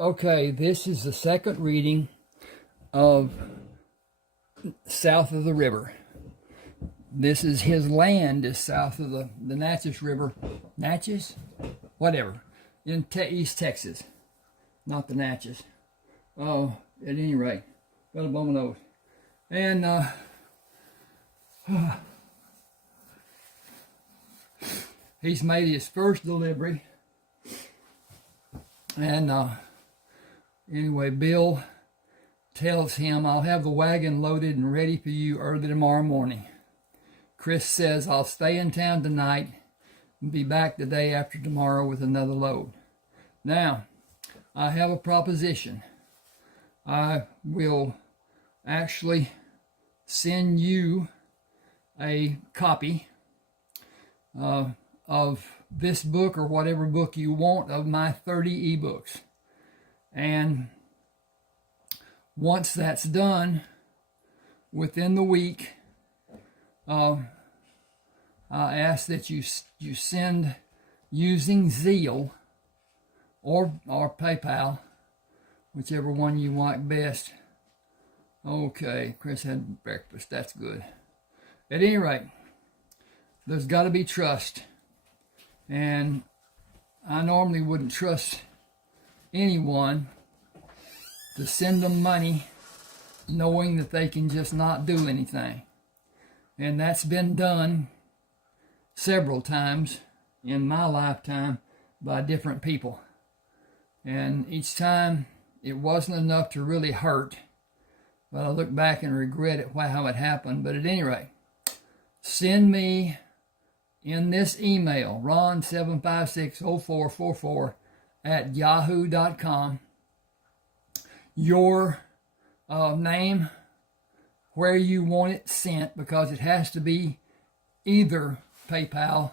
Okay, this is the second reading of South of the River. This is his land is south of the Natchez River. Natchez? Whatever. In East Texas. Not the Natchez. Oh, at any rate. Got a bum of those. And, he's made his first delivery. And, anyway, Bill tells him, I'll have the wagon loaded and ready for you early tomorrow morning. Chris says, I'll stay in town tonight and be back the day after tomorrow with another load. Now, I have a proposition. I will actually send you a copy of this book or whatever book you want of my 30 ebooks. And once that's done, within the week, I ask that you send using Zeal or PayPal, whichever one you like best. Okay, Chris had breakfast. That's good. At any rate, there's got to be trust. And I normally wouldn't trust anyone to send them money knowing that they can just not do anything. And that's been done several times in my lifetime by different people. And each time it wasn't enough to really hurt, but I look back and regret it, how it happened. But at any rate, send me in this email, ron7560444@yahoo.com, your name, where you want it sent, because it has to be either PayPal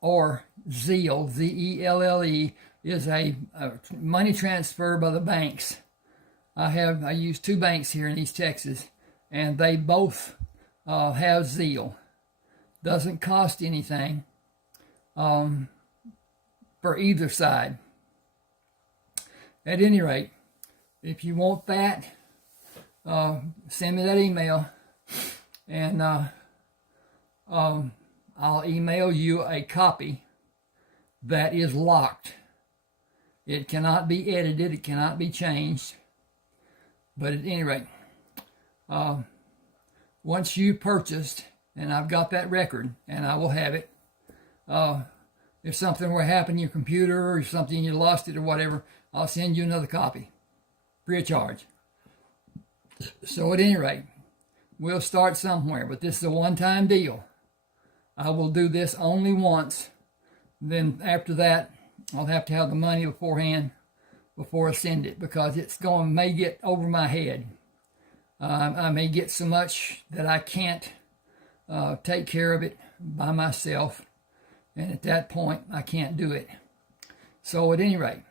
or Zeal, Z-E-L-L-E, is a money transfer by the banks. I use two banks here in East Texas, and they both have Zeal. Doesn't cost anything for either side. At any rate, if you want that, send me that email, and I'll email you a copy that is locked. It cannot be edited. It cannot be changed. But at any rate, once you purchased, and I've got that record, and I will have it, if something were to happen to your computer or something, you lost it or whatever, I'll send you another copy, free of charge. So at any rate, we'll start somewhere, but this is a one-time deal. I will do this only once. Then after that, I'll have to have the money beforehand before I send it, because may get over my head. I may get so much that I can't take care of it by myself, and at that point, I can't do it. So at any rate,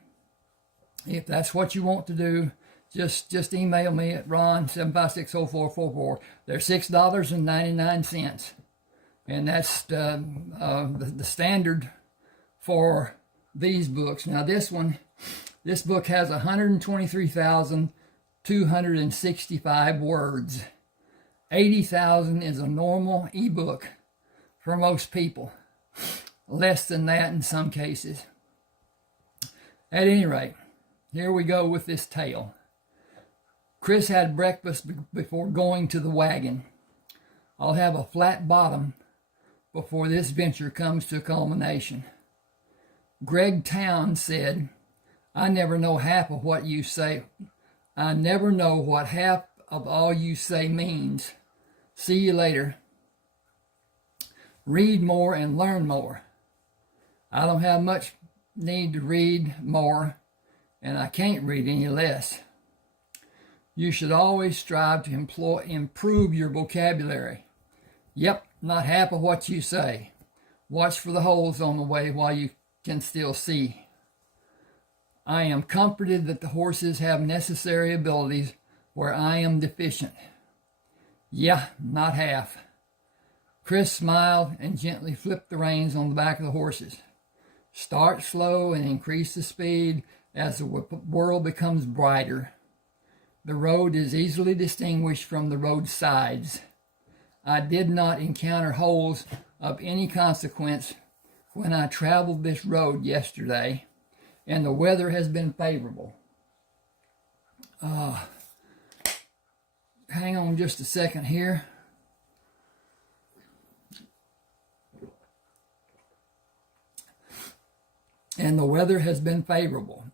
if that's what you want to do, just email me at ron7560444. They're $6.99, and that's the standard for these books. Now this book has 123,265 words. 80,000 is a normal ebook for most people. Less than that in some cases. At any rate, here we go with this tale. Chris had breakfast before going to the wagon. I'll have a flat bottom before this venture comes to a culmination. Greg Town said, I never know half of what you say. I never know what half of all you say means. See you later. Read more and learn more. I don't have much need to read more, and I can't read any less. You should always strive to improve your vocabulary. Yep, not half of what you say. Watch for the holes on the way while you can still see. I am comforted that the horses have necessary abilities where I am deficient. Yeah, not half. Chris smiled and gently flipped the reins on the back of the horses. Start slow and increase the speed as the world becomes brighter. The road is easily distinguished from the road sides. I did not encounter holes of any consequence when I traveled this road yesterday, and the weather has been favorable. Hang on just a second here. And the weather has been favorable.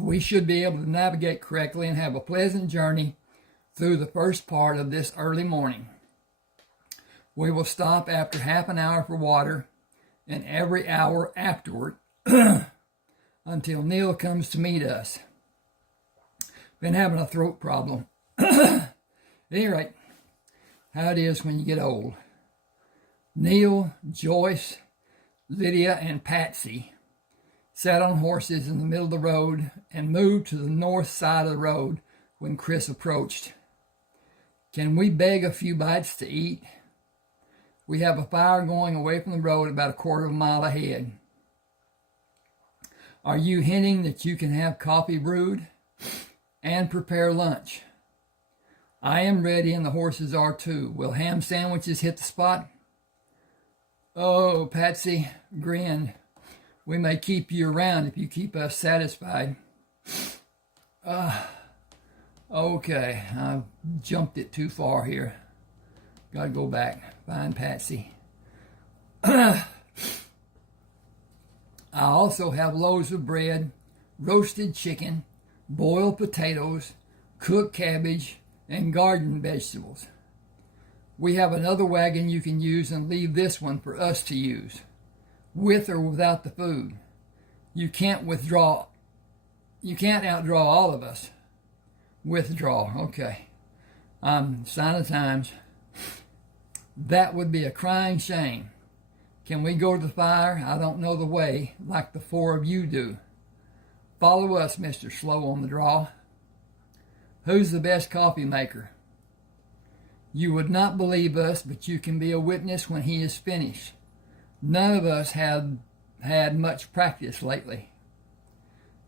We should be able to navigate correctly and have a pleasant journey through the first part of this early morning. We will stop after half an hour for water and every hour afterward until Neal comes to meet us. Been having a throat problem. At any rate, how it is when you get old. Neal, Joyce, Lydia, and Patsy sat on horses in the middle of the road and moved to the north side of the road when Chris approached. Can we beg a few bites to eat? We have a fire going away from the road about a quarter of a mile ahead. Are you hinting that you can have coffee brewed and prepare lunch? I am ready and the horses are too. Will ham sandwiches hit the spot? Oh, Patsy grinned. We may keep you around if you keep us satisfied. Okay, I've jumped it too far here. Gotta go back, find Patsy. I also have loaves of bread, roasted chicken, boiled potatoes, cooked cabbage, and garden vegetables. We have another wagon you can use and leave this one for us to use, with or without the food. You can't outdraw all of us. Withdraw, okay. Sign of times. That would be a crying shame. Can we go to the fire? I don't know the way, like the four of you do. Follow us, Mr. Slow on the Draw. Who's the best coffee maker? You would not believe us, but you can be a witness when he is finished. None of us have had much practice lately.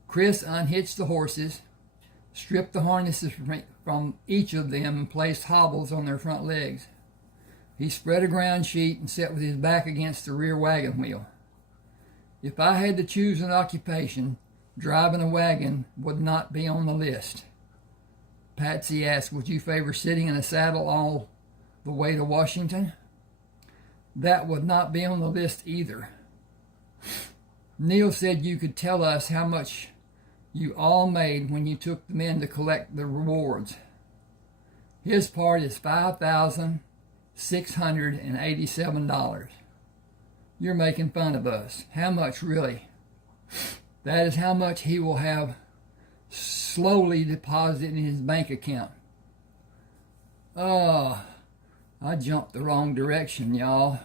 Chris unhitched the horses, stripped the harnesses from each of them, and placed hobbles on their front legs. He spread a ground sheet and sat with his back against the rear wagon wheel. If I had to choose an occupation, driving a wagon would not be on the list. Patsy asked, would you favor sitting in a saddle all the way to Washington? That would not be on the list either. Neal said you could tell us how much you all made when you took the men to collect the rewards. His part is $5,687. You're making fun of us. How much really? That is how much he will have slowly deposited in his bank account. Oh, I jumped the wrong direction, y'all.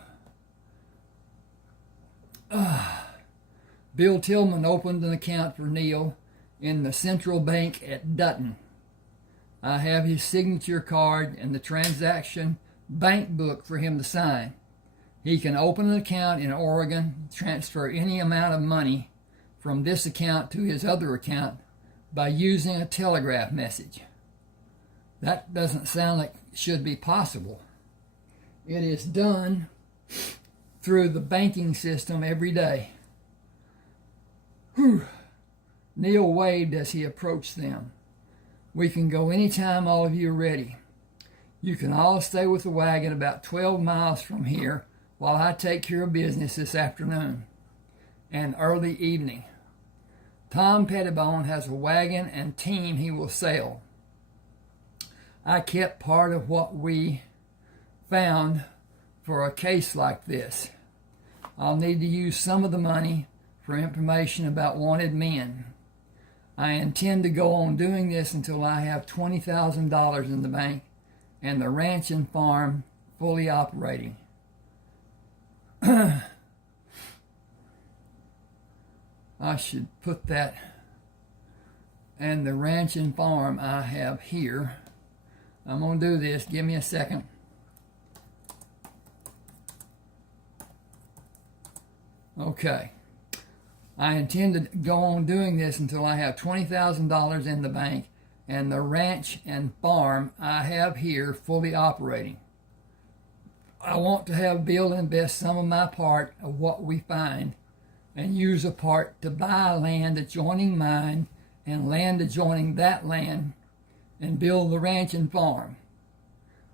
Bill Tillman opened an account for Neal in the Central Bank at Dutton. I have his signature card and the transaction bank book for him to sign. He can open an account in Oregon, transfer any amount of money from this account to his other account by using a telegraph message. That doesn't sound like it should be possible. It is done through the banking system every day. Whew. Neal waved as he approached them. We can go anytime all of you are ready. You can all stay with the wagon about 12 miles from here while I take care of business this afternoon and early evening. Tom Pettibone has a wagon and team he will sell. I kept part of what we found for a case like this. I'll need to use some of the money for information about wanted men. I intend to go on doing this until I have $20,000 in the bank and the ranch and farm fully operating. I should put that, and the ranch and farm I have here. I'm going to do this. Give me a second. Okay. I intend to go on doing this until I have $20,000 in the bank and the ranch and farm I have here fully operating. I want to have Bill invest some of my part of what we find and use a part to buy land adjoining mine and land adjoining that land and build the ranch and farm.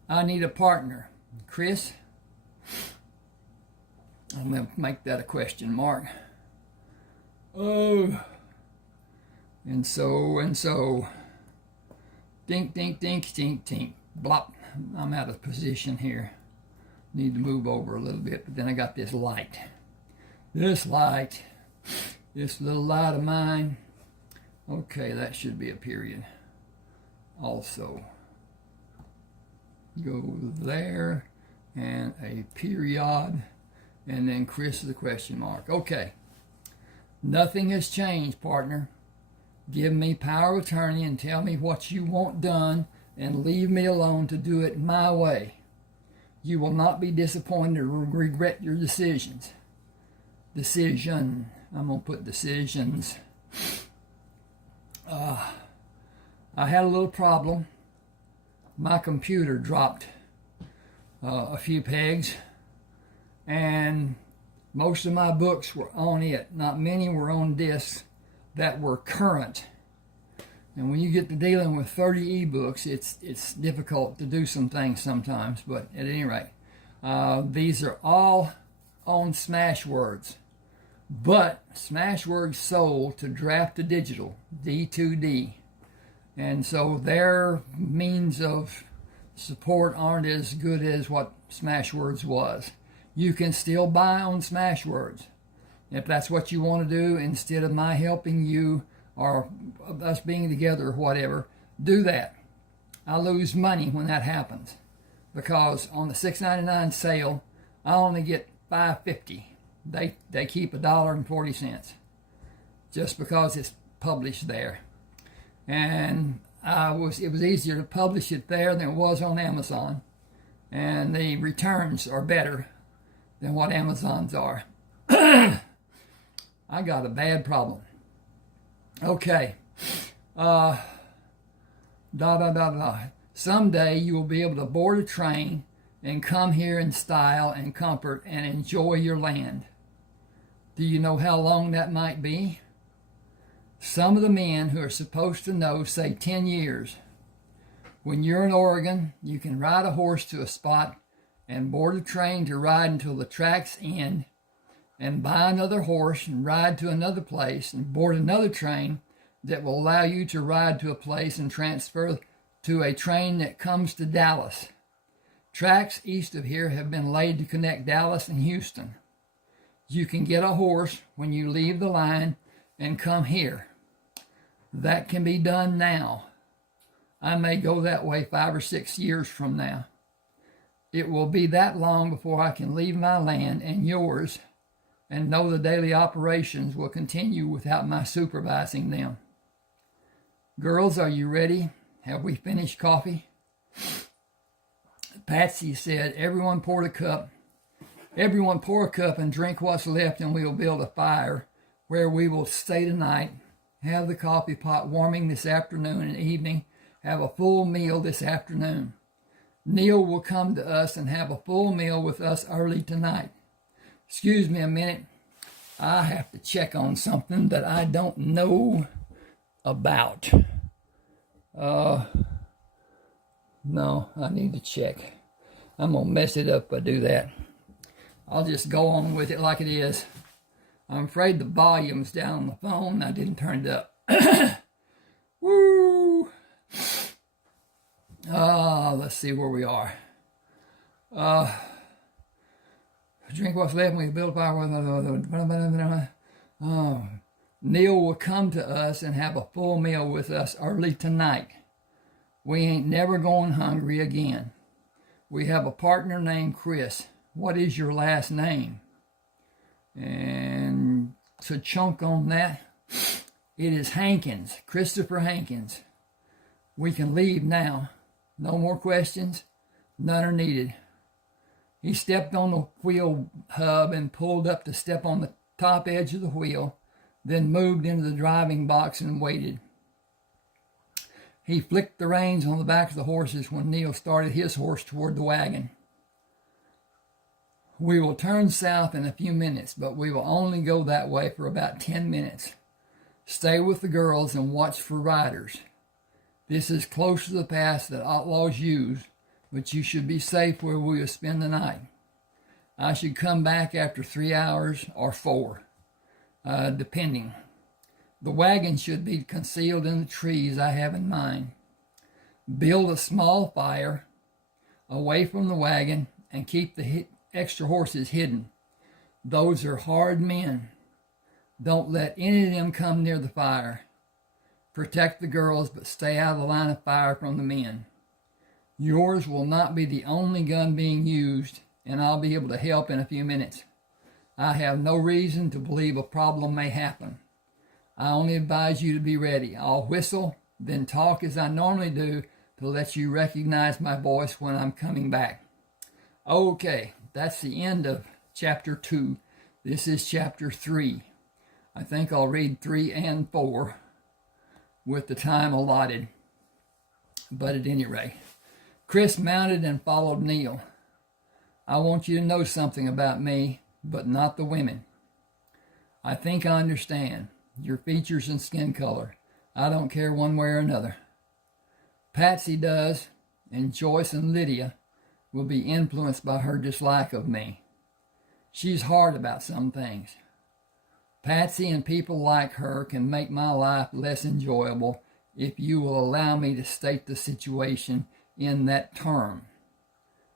I need a partner. Chris? I'm going to make that a question mark. Oh. And so. Dink, dink, dink, dink, dink. Blop. I'm out of position here. Need to move over a little bit, but then I got this light. This little light of mine. Okay, that should be a period. Also, go there, and a period, and then Chris is a question mark. Okay. Nothing has changed, partner. Give me power of attorney and tell me what you want done and leave me alone to do it my way. You will not be disappointed or regret your decisions. Decision. I'm going to put decisions. I had a little problem. My computer dropped a few pegs, and most of my books were on it. Not many were on discs that were current. And when you get to dealing with 30 ebooks, it's difficult to do some things sometimes. But at any rate, these are all on Smashwords. But Smashwords sold to Draft to Digital, D2D. And so their means of support aren't as good as what Smashwords was. You can still buy on Smashwords. If that's what you want to do, instead of my helping you or us being together or whatever, do that. I lose money when that happens because on the $6.99 sale, I only get $5.50. They keep $1.40 just because it's published there. And it was easier to publish it there than it was on Amazon. And the returns are better than what Amazon's are. I got a bad problem. Okay. Someday you will be able to board a train and come here in style and comfort and enjoy your land. Do you know how long that might be? Some of the men who are supposed to know say 10 years. When you're in Oregon, you can ride a horse to a spot and board a train to ride until the tracks end, and buy another horse and ride to another place and board another train that will allow you to ride to a place and transfer to a train that comes to Dallas. Tracks east of here have been laid to connect Dallas and Houston. You can get a horse when you leave the line and come here. That can be done now. I may go that way 5 or 6 years from now. It will be that long before I can leave my land and yours and know the daily operations will continue without my supervising them. Girls, are you ready? Have we finished coffee? Patsy said, everyone pour a cup and drink what's left, and we will build a fire where we will stay tonight, have the coffee pot warming this afternoon and evening, have a full meal this afternoon. Neal will come to us and have a full meal with us early tonight. Excuse me a minute. I have to check on something that I don't know about. No, I need to check. I'm going to mess it up if I do that. I'll just go on with it like it is. I'm afraid the volume's down on the phone. I didn't turn it up. Woo! Let's see where we are. Drink what's left and we build a fire. Neal will come to us and have a full meal with us early tonight. We ain't never going hungry again. We have a partner named Chris. What is your last name? And to chunk on that, it is Haskins, Christopher Haskins. We can leave now. No more questions. None are needed. He stepped on the wheel hub and pulled up to step on the top edge of the wheel. then moved into the driving box and waited. He flicked the reins on the back of the horses when Neal started his horse toward the wagon. We will turn south in a few minutes, but we will only go that way for about 10 minutes. Stay with the girls and watch for riders. This is close to the pass that outlaws use, but you should be safe where we will spend the night. I should come back after 3 hours or 4, depending. The wagon should be concealed in the trees I have in mind. Build a small fire away from the wagon and keep the extra horses hidden. Those are hard men. Don't let any of them come near the fire. Protect the girls, but stay out of the line of fire from the men. Yours will not be the only gun being used, and I'll be able to help in a few minutes. I have no reason to believe a problem may happen. I only advise you to be ready. I'll whistle, then talk as I normally do to let you recognize my voice when I'm coming back. Okay, that's the end of chapter 2. This is chapter 3. I think I'll read 3 and 4 with the time allotted. But at any rate, Chris mounted and followed Neal. I want you to know something about me, but not the women. I think I understand. Your features and skin color. I don't care one way or another. Patsy does, and Joyce and Lydia will be influenced by her dislike of me. She's hard about some things. Patsy and people like her can make my life less enjoyable if you will allow me to state the situation in that term.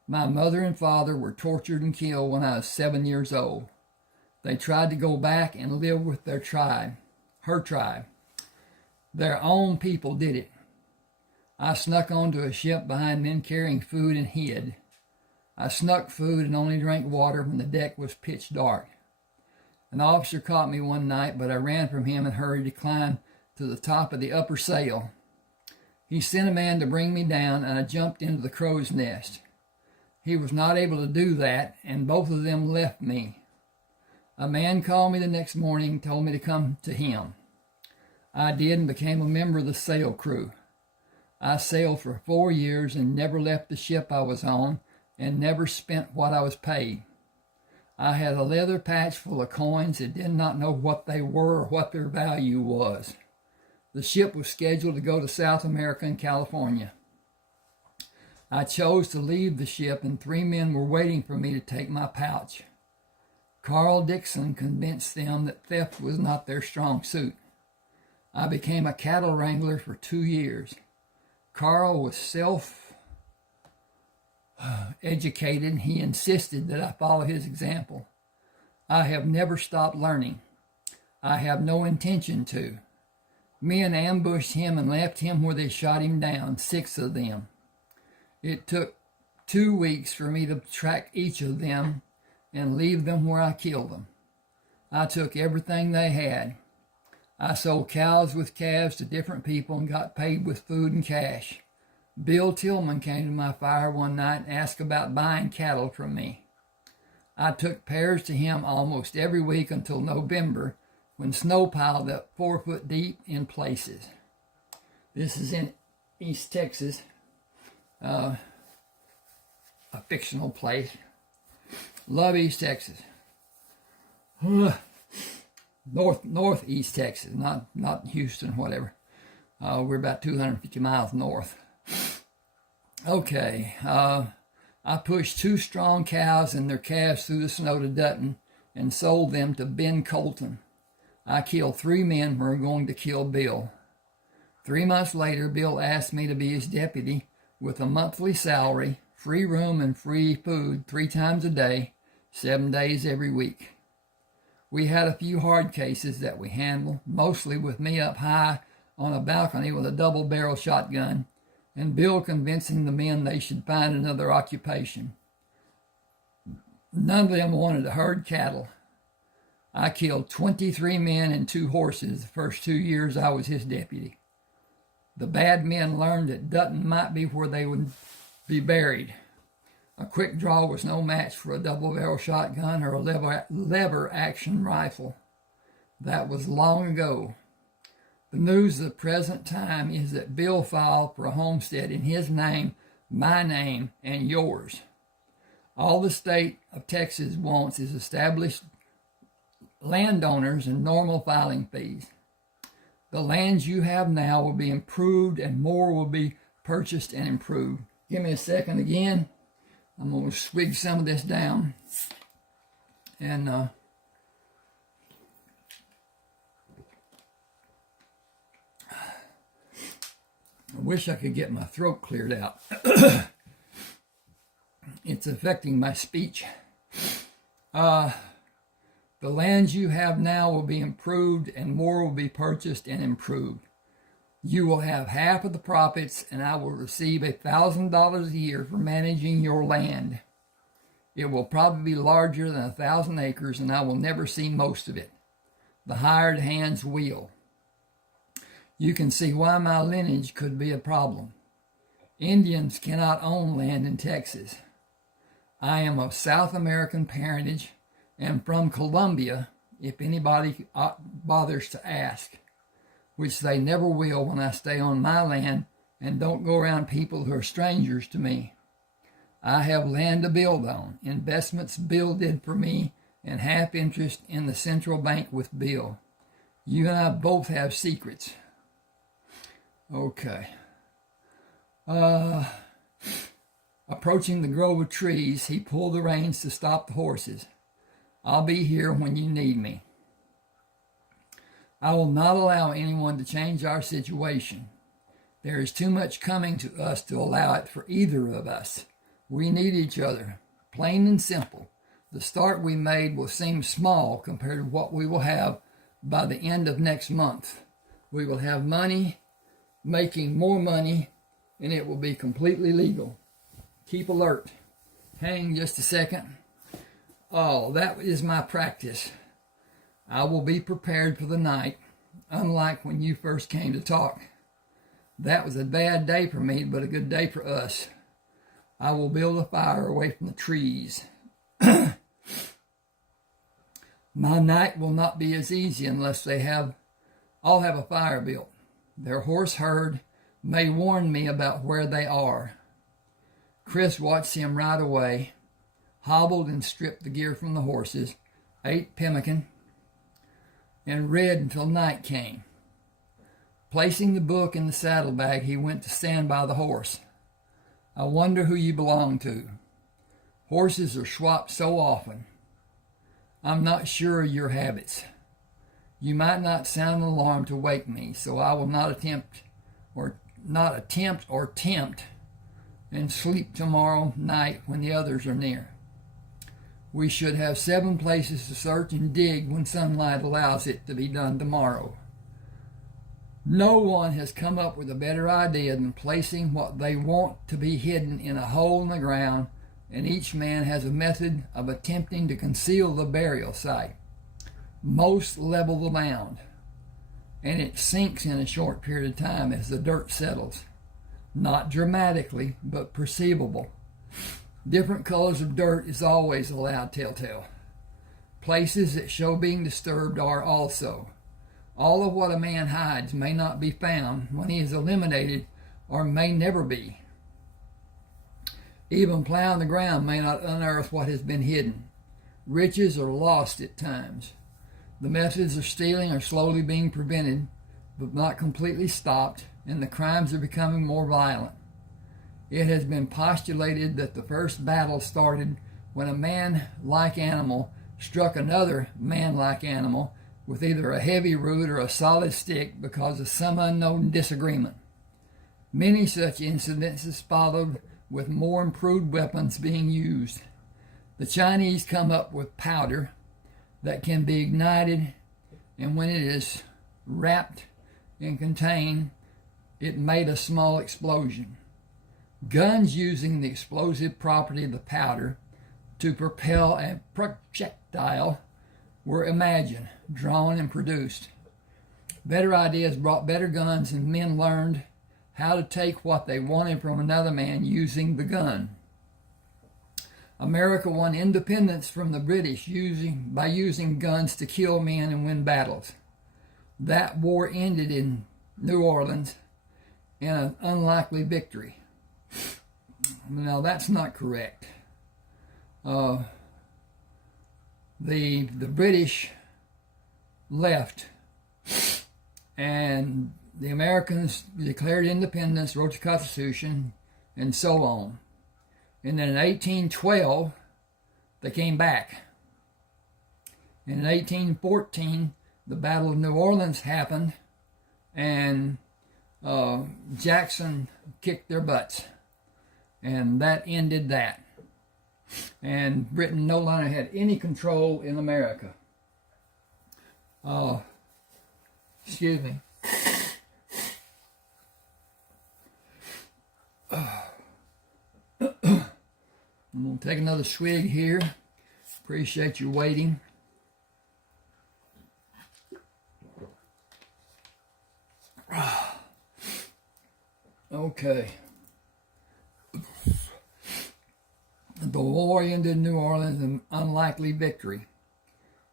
My mother and father were tortured and killed when I was 7 years old. They tried to go back and live with their tribe, her tribe. Their own people did it. I snuck onto a ship behind men carrying food and hid. I snuck food and only drank water when the deck was pitch dark. An officer caught me one night, but I ran from him and hurried to climb to the top of the upper sail. He sent a man to bring me down, and I jumped into the crow's nest. He was not able to do that, and both of them left me. A man called me the next morning and told me to come to him. I did and became a member of the sail crew. I sailed for 4 years and never left the ship I was on and never spent what I was paid. I had a leather patch full of coins and did not know what they were or what their value was. The ship was scheduled to go to South America and California. I chose to leave the ship, and 3 men were waiting for me to take my pouch. Carl Dixon convinced them that theft was not their strong suit. I became a cattle wrangler for 2 years. Carl was self-educated. He insisted that I follow his example. I have never stopped learning. I have no intention to. Men ambushed him and left him where they shot him down, 6 of them. It took 2 weeks for me to track each of them and leave them where I killed them. I took everything they had. I sold cows with calves to different people and got paid with food and cash. Bill Tillman came to my fire one night and asked about buying cattle from me. I took pairs to him almost every week until November, when snow piled up 4 foot deep in places. This is in East Texas, a fictional place. Love East Texas. Northeast Texas, not Houston, whatever. We're about 250 miles north. Okay, I pushed 2 strong cows and their calves through the snow to Dutton and sold them to Ben Colton. I killed 3 men who were going to kill Bill. 3 months later, Bill asked me to be his deputy with a monthly salary, free room and free food 3 times a day, 7 days every week. We had a few hard cases that we handled, mostly with me up high on a balcony with a double-barrel shotgun, and Bill convincing the men they should find another occupation. None of them wanted to herd cattle. I killed 23 men and 2 horses the first 2 years I was his deputy. The bad men learned that Dutton might be where they would be buried. A quick draw was no match for a double-barrel shotgun or a lever-action rifle. That was long ago. The news of the present time is that Bill filed for a homestead in his name, my name, and yours. All the state of Texas wants is established landowners and normal filing fees. The lands you have now will be improved and more will be purchased and improved. Give me a second again. I'm going to swig some of this down. And I wish I could get my throat cleared out. It's affecting my speech. The lands you have now will be improved and more will be purchased and improved. You will have half of the profits and I will receive $1,000 a year for managing your land. It will probably be larger than 1,000 acres and I will never see most of it. The hired hands will. You can see why my lineage could be a problem. Indians cannot own land in Texas. I am of South American parentage and from Colombia, if anybody bothers to ask, which they never will when I stay on my land and don't go around people who are strangers to me. I have land to build on, investments Bill did for me, and half interest in the central bank with Bill. You and I both have secrets. Okay. Approaching the grove of trees, he pulled the reins to stop the horses. I'll be here when you need me. I will not allow anyone to change our situation. There is too much coming to us to allow it for either of us. We need each other, plain and simple. The start we made will seem small compared to what we will have by the end of next month. We will have money, making more money, and it will be completely legal. Keep alert. Hang just a second. Oh, that is my practice. I will be prepared for the night, unlike when you first came to talk. That was a bad day for me, but a good day for us. I will build a fire away from the trees. My night will not be as easy unless all have a fire built. Their horse herd may warn me about where they are. Chris watched him ride away, hobbled and stripped the gear from the horses, ate pemmican, and read until night came. Placing the book in the saddlebag, he went to stand by the horse. I wonder who you belong to. Horses are swapped so often. I'm not sure of your habits. You might not sound an alarm to wake me, so I will not attempt or tempt and sleep tomorrow night when the others are near. We should have 7 places to search and dig when sunlight allows it to be done tomorrow. No one has come up with a better idea than placing what they want to be hidden in a hole in the ground, and each man has a method of attempting to conceal the burial site. Most level the mound, and it sinks in a short period of time as the dirt settles. Not dramatically, but perceivable. Different colors of dirt is always a loud telltale. Places that show being disturbed are also. All of what a man hides may not be found when he is eliminated, or may never be. Even plowing the ground may not unearth what has been hidden. Riches are lost at times. The methods of stealing are slowly being prevented, but not completely stopped, and the crimes are becoming more violent. It has been postulated that the first battle started when a man-like animal struck another man-like animal with either a heavy root or a solid stick because of some unknown disagreement. Many such incidences followed, with more improved weapons being used. The Chinese come up with powder that can be ignited, and when it is wrapped and contained, it made a small explosion. Guns using the explosive property of the powder to propel a projectile were imagined, drawn, and produced. Better ideas brought better guns, and men learned how to take what they wanted from another man using the gun. America won independence from the British by using guns to kill men and win battles. That war ended in New Orleans in an unlikely victory. Now, that's not correct. The British left, and the Americans declared independence, wrote the Constitution, and so on. And then in 1812, they came back. And in 1814, the Battle of New Orleans happened, and Jackson kicked their butts. And that ended that. And Britain no longer had any control in America. Excuse me. I'm going to take another swig here. Appreciate you waiting. Okay. The war ended in New Orleans, an unlikely victory.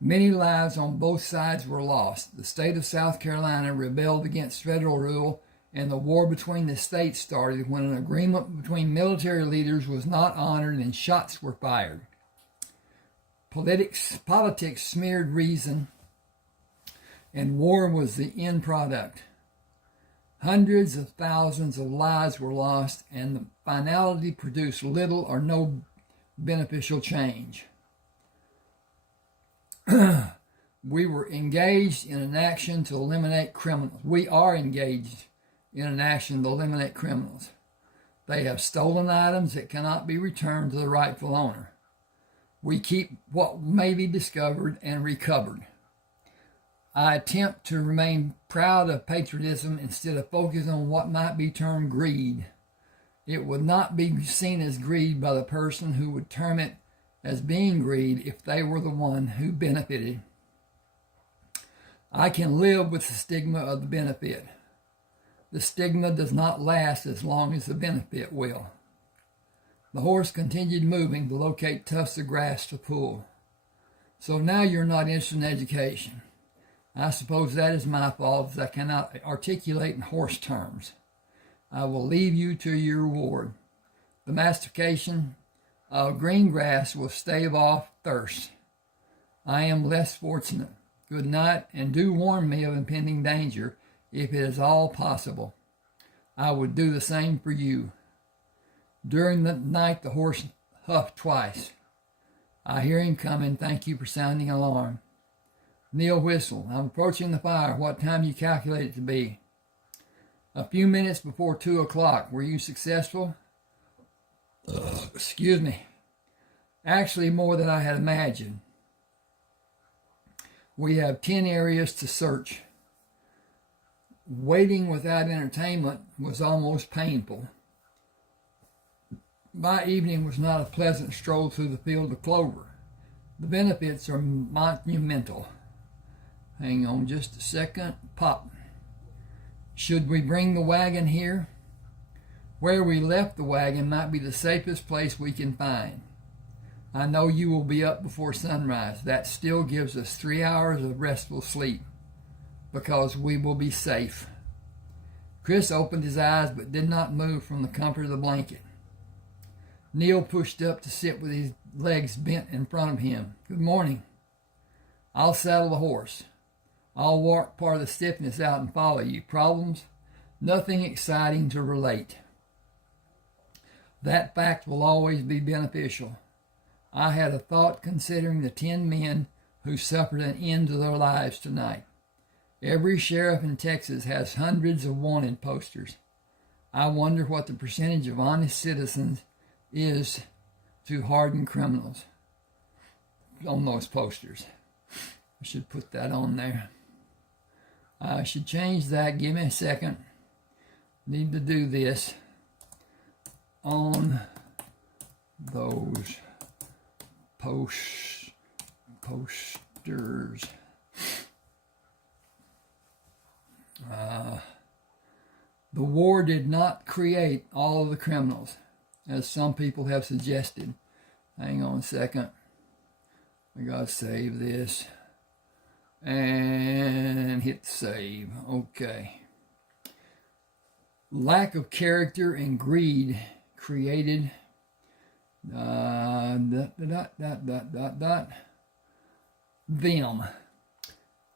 Many lives on both sides were lost. The state of South Carolina rebelled against federal rule, and the war between the states started when an agreement between military leaders was not honored and shots were fired. Politics smeared reason, and war was the end product. Hundreds of thousands of lives were lost, and the finality produced little or no beneficial change. We were engaged in an action to eliminate criminals. We are engaged in an action to eliminate criminals. They have stolen items that cannot be returned to the rightful owner. We keep what may be discovered and recovered. I attempt to remain proud of patriotism instead of focusing on what might be termed greed. It would not be seen as greed by the person who would term it as being greed if they were the one who benefited. I can live with the stigma of the benefit. The stigma does not last as long as the benefit will. The horse continued moving to locate tufts of grass to pull. So now you're not interested in education. I suppose that is my fault, as I cannot articulate in horse terms. I will leave you to your reward. The mastication of green grass will stave off thirst. I am less fortunate. Good night, and do warn me of impending danger if it is all possible. I would do the same for you. During the night, the horse huffed twice. I hear him coming. Thank you for sounding alarm. Neal whistled. I'm approaching the fire. What time do you calculate it to be? A few minutes before 2 o'clock. Were you successful? Excuse me. Actually, more than I had imagined. We have 10 areas to search. Waiting without entertainment was almost painful. My evening was not a pleasant stroll through the field of clover. The benefits are monumental. Hang on just a second. Pop. Should we bring the wagon here? Where we left the wagon might be the safest place we can find. I know you will be up before sunrise. That still gives us 3 hours of restful sleep, because we will be safe. Chris opened his eyes but did not move from the comfort of the blanket. Neal pushed up to sit with his legs bent in front of him. Good morning. I'll saddle the horse. I'll walk part of the stiffness out and follow you. Problems? Nothing exciting to relate. That fact will always be beneficial. I had a thought considering the 10 men who suffered an end to their lives tonight. Every sheriff in Texas has hundreds of wanted posters. I wonder what the percentage of honest citizens is to hardened criminals on those posters. I should put that on there. I should change that. Give me a second. Need to do this on those posters. The war did not create all of the criminals, as some people have suggested. Hang on a second. I gotta save this. And hit save. Okay. Lack of character and greed created them.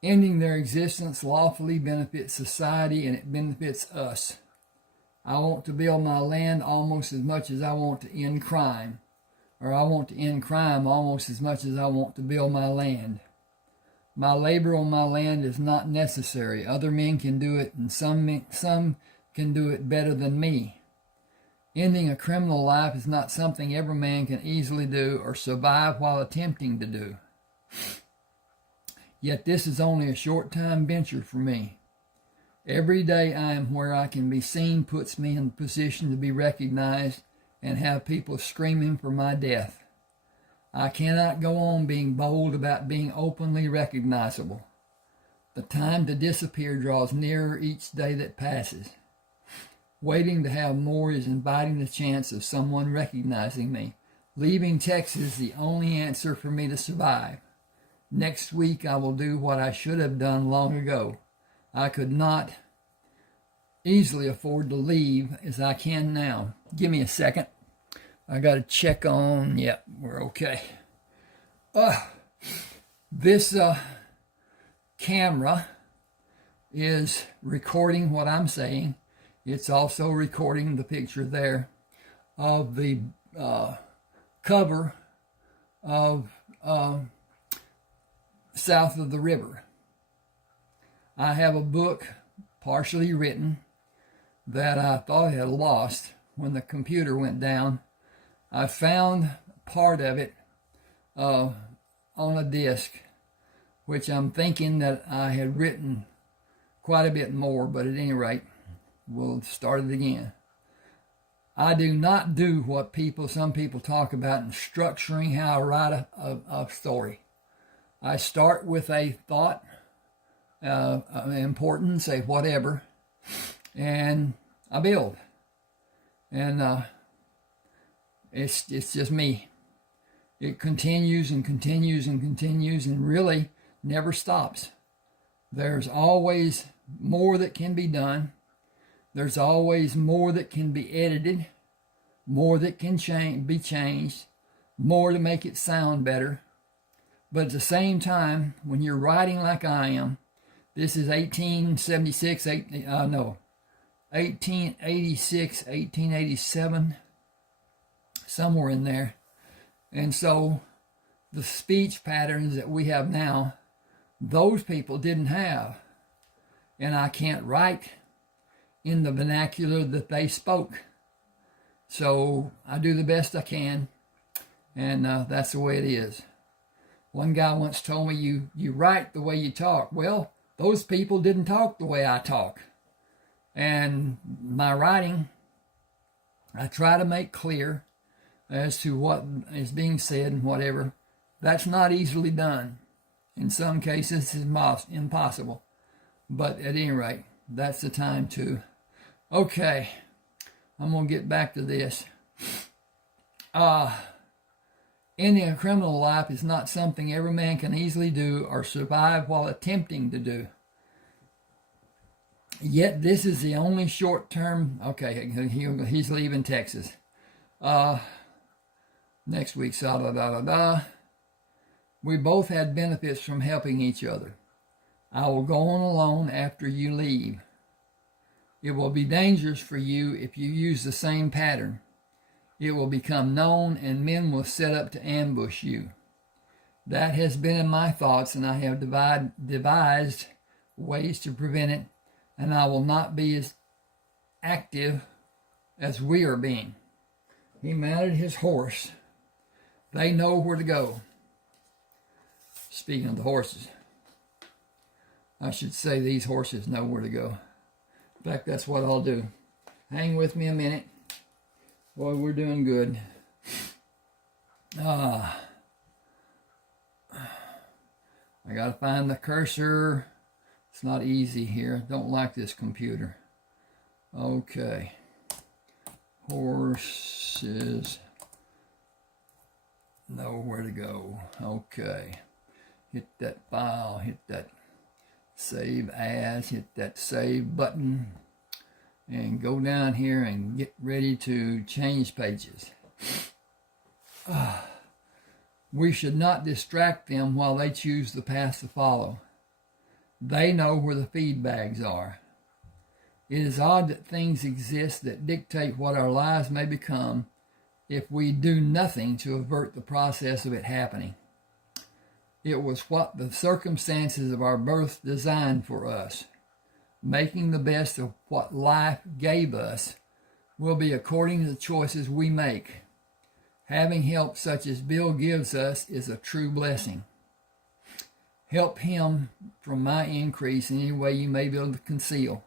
Ending their existence lawfully benefits society and it benefits us. I want to build my land almost as much as I want to end crime. Or I want to end crime almost as much as I want to build my land. My labor on my land is not necessary. Other men can do it, and some can do it better than me. Ending a criminal life is not something every man can easily do or survive while attempting to do. Yet this is only a short-time venture for me. Every day I am where I can be seen puts me in a position to be recognized and have people screaming for my death. I cannot go on being bold about being openly recognizable. The time to disappear draws nearer each day that passes. Waiting to have more is inviting the chance of someone recognizing me. Leaving Texas is the only answer for me to survive. Next week I will do what I should have done long ago. I could not easily afford to leave as I can now. Give me a second. I got to check on, yep, we're okay. This camera is recording what I'm saying. It's also recording the picture there of the cover of South of the River. I have a book partially written that I thought I had lost when the computer went down. I found part of it on a disc, which I'm thinking that I had written quite a bit more, but at any rate, we'll start it again. I do not do what some people talk about in structuring how I write a story. I start with a thought, important, say whatever, and I build. And it's just me. It continues and continues and continues and really never stops. There's always more that can be done. There's always more that can be edited, more that can be changed, more to make it sound better. But at the same time, when you're writing like I am, this is 1876, 1886, 1887, somewhere in there. And so the speech patterns that we have now, those people didn't have. And I can't write in the vernacular that they spoke. So I do the best I can, and that's the way it is. One guy once told me, you write the way you talk. Well, those people didn't talk the way I talk. And my writing, I try to make clear as to what is being said and whatever. That's not easily done. In some cases, it's impossible. But at any rate, that's the time to. Okay, I'm going to get back to this. Ending a criminal life is not something every man can easily do or survive while attempting to do. Yet this is the only short-term. Okay, he's leaving Texas. Next week, we both had benefits from helping each other. I will go on alone after you leave. It will be dangerous for you if you use the same pattern. It will become known and men will set up to ambush you. That has been in my thoughts, and I have devised ways to prevent it, and I will not be as active as we are being. He mounted his horse. They know where to go. Speaking of the horses, I should say these horses know where to go. In fact, that's what I'll do. Hang with me a minute. Boy, we're doing good. I gotta find the cursor. It's not easy here. Don't like this computer. Okay. Horses. know where to go. Okay. Hit that file, hit that save as, hit that save button, and go down here and get ready to change pages. We should not distract them while they choose the path to follow. They know where the feed bags are. It is odd that things exist that dictate what our lives may become if we do nothing to avert the process of it happening. It was what the circumstances of our birth designed for us. Making the best of what life gave us will be according to the choices we make. Having help such as Bill gives us is a true blessing. Help him from my increase in any way you may be able to conceal.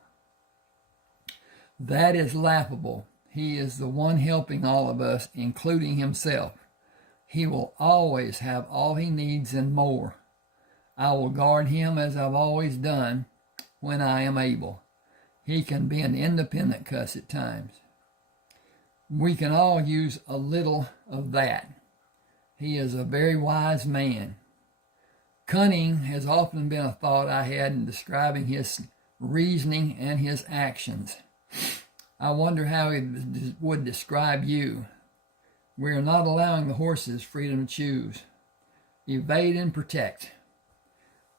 That is laughable. He is the one helping all of us, including himself. He will always have all he needs and more. I will guard him as I've always done when I am able. He can be an independent cuss at times. We can all use a little of that. He is a very wise man. Cunning has often been a thought I had in describing his reasoning and his actions. I wonder how he would describe you. We are not allowing the horses freedom to choose. Evade and protect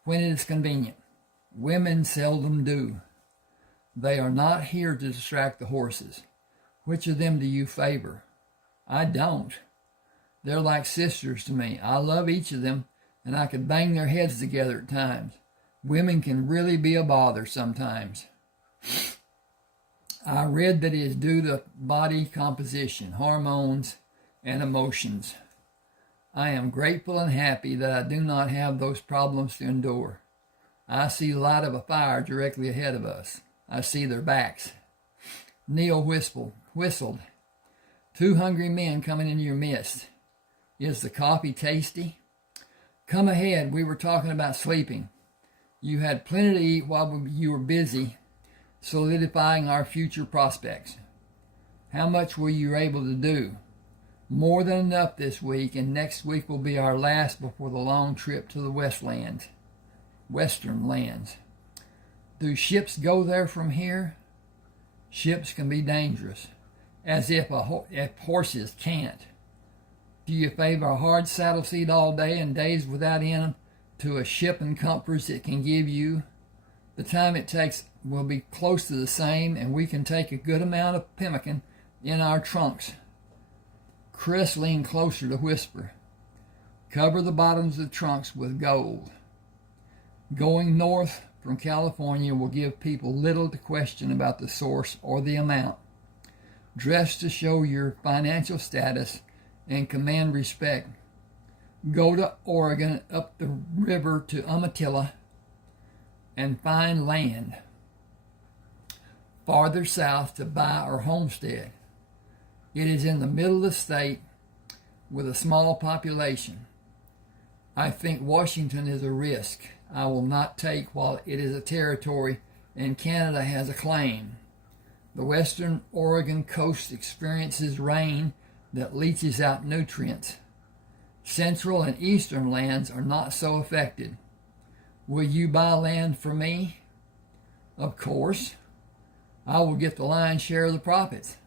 when it is convenient. Women seldom do. They are not here to distract the horses. Which of them do you favor? I don't. They're like sisters to me. I love each of them, and I could bang their heads together at times. Women can really be a bother sometimes. I read that it is due to body composition, hormones, and emotions. I am grateful and happy that I do not have those problems to endure. I see the light of a fire directly ahead of us. I see their backs. Neal whistled. 2 hungry men coming in your midst. Is the coffee tasty? Come ahead, we were talking about sleeping. You had plenty to eat while you were busy solidifying our future prospects. How much were you able to do? More than enough this week, and next week will be our last before the long trip to the western lands. Do ships go there from here? Ships can be dangerous, as if horses can't. Do you favor a hard saddle seat all day and days without end to a ship and comforts it can give you? The time it takes will be close to the same, and we can take a good amount of pemmican in our trunks. Chris leaned closer to whisper. Cover the bottoms of the trunks with gold. Going north from California will give people little to question about the source or the amount. Dress to show your financial status and command respect. Go to Oregon, up the river to Umatilla, and find land. Farther south to buy or homestead. It is in the middle of the state with a small population. I think Washington is a risk I will not take while it is a territory and Canada has a claim. The western Oregon coast experiences rain that leaches out nutrients. Central and eastern lands are not so affected. Will you buy land for me? Of course. I will get the lion's share of the profits.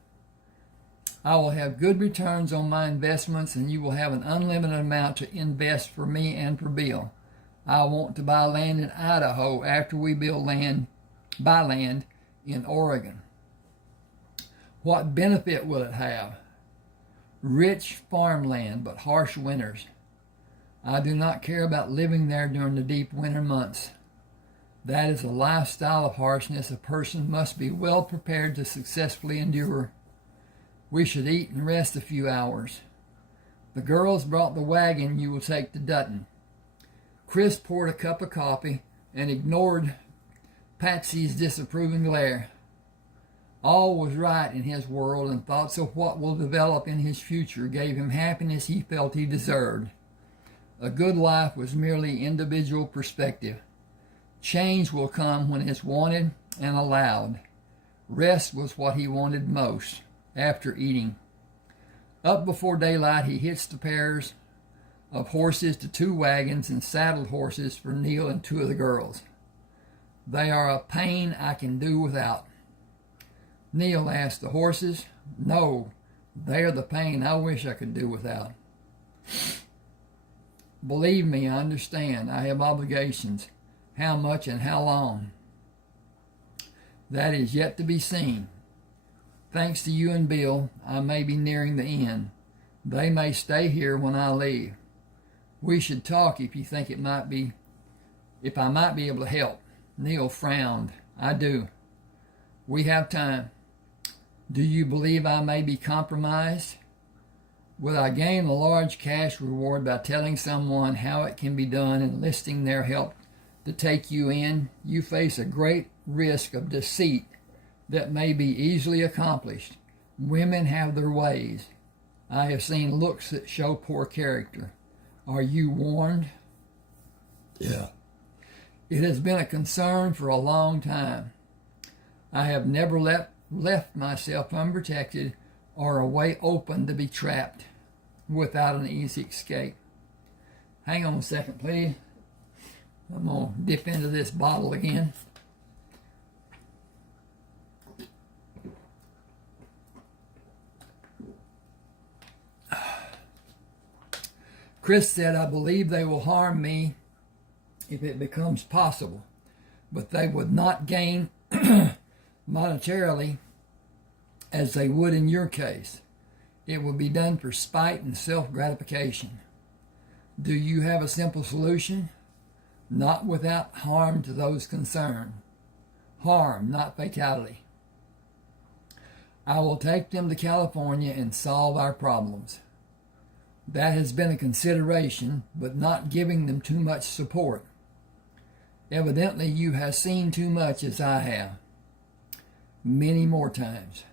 I will have good returns on my investments, and you will have an unlimited amount to invest for me and for Bill. I want to buy land in Idaho after we buy land in Oregon. What benefit will it have? Rich farmland, but harsh winters. I do not care about living there during the deep winter months. That is a lifestyle of harshness a person must be well prepared to successfully endure. We should eat and rest a few hours. The girls brought the wagon you will take to Dutton. Chris poured a cup of coffee and ignored Patsy's disapproving glare. All was right in his world, and thoughts of what will develop in his future gave him happiness he felt he deserved. A good life was merely individual perspective. Change will come when it's wanted and allowed. Rest was what he wanted most after eating. Up before daylight, he hitched the pears of horses to 2 wagons and saddled horses for Neal and 2 of the girls. They are a pain I can do without. Neal asked, the horses? No, they are the pain I wish I could do without. Believe me, I understand. I have obligations. How much and how long? That is yet to be seen. Thanks to you and Bill, I may be nearing the end. They may stay here when I leave. We should talk if you think if I might be able to help. Neal frowned. I do. We have time. Do you believe I may be compromised? Will I gain a large cash reward by telling someone how it can be done and enlisting their help to take you in? You face a great risk of deceit that may be easily accomplished. Women have their ways. I have seen looks that show poor character. Are you warned? Yeah. It has been a concern for a long time. I have never left myself unprotected or a way open to be trapped without an easy escape. Hang on a second, please. I'm going to dip into this bottle again. Chris said, I believe they will harm me if it becomes possible, but they would not gain monetarily as they would in your case. It will be done for spite and self-gratification. Do you have a simple solution? Not without harm to those concerned. Harm, not fatality. I will take them to California and solve our problems. That has been a consideration, but not giving them too much support. Evidently, you have seen too much as I have. Many more times.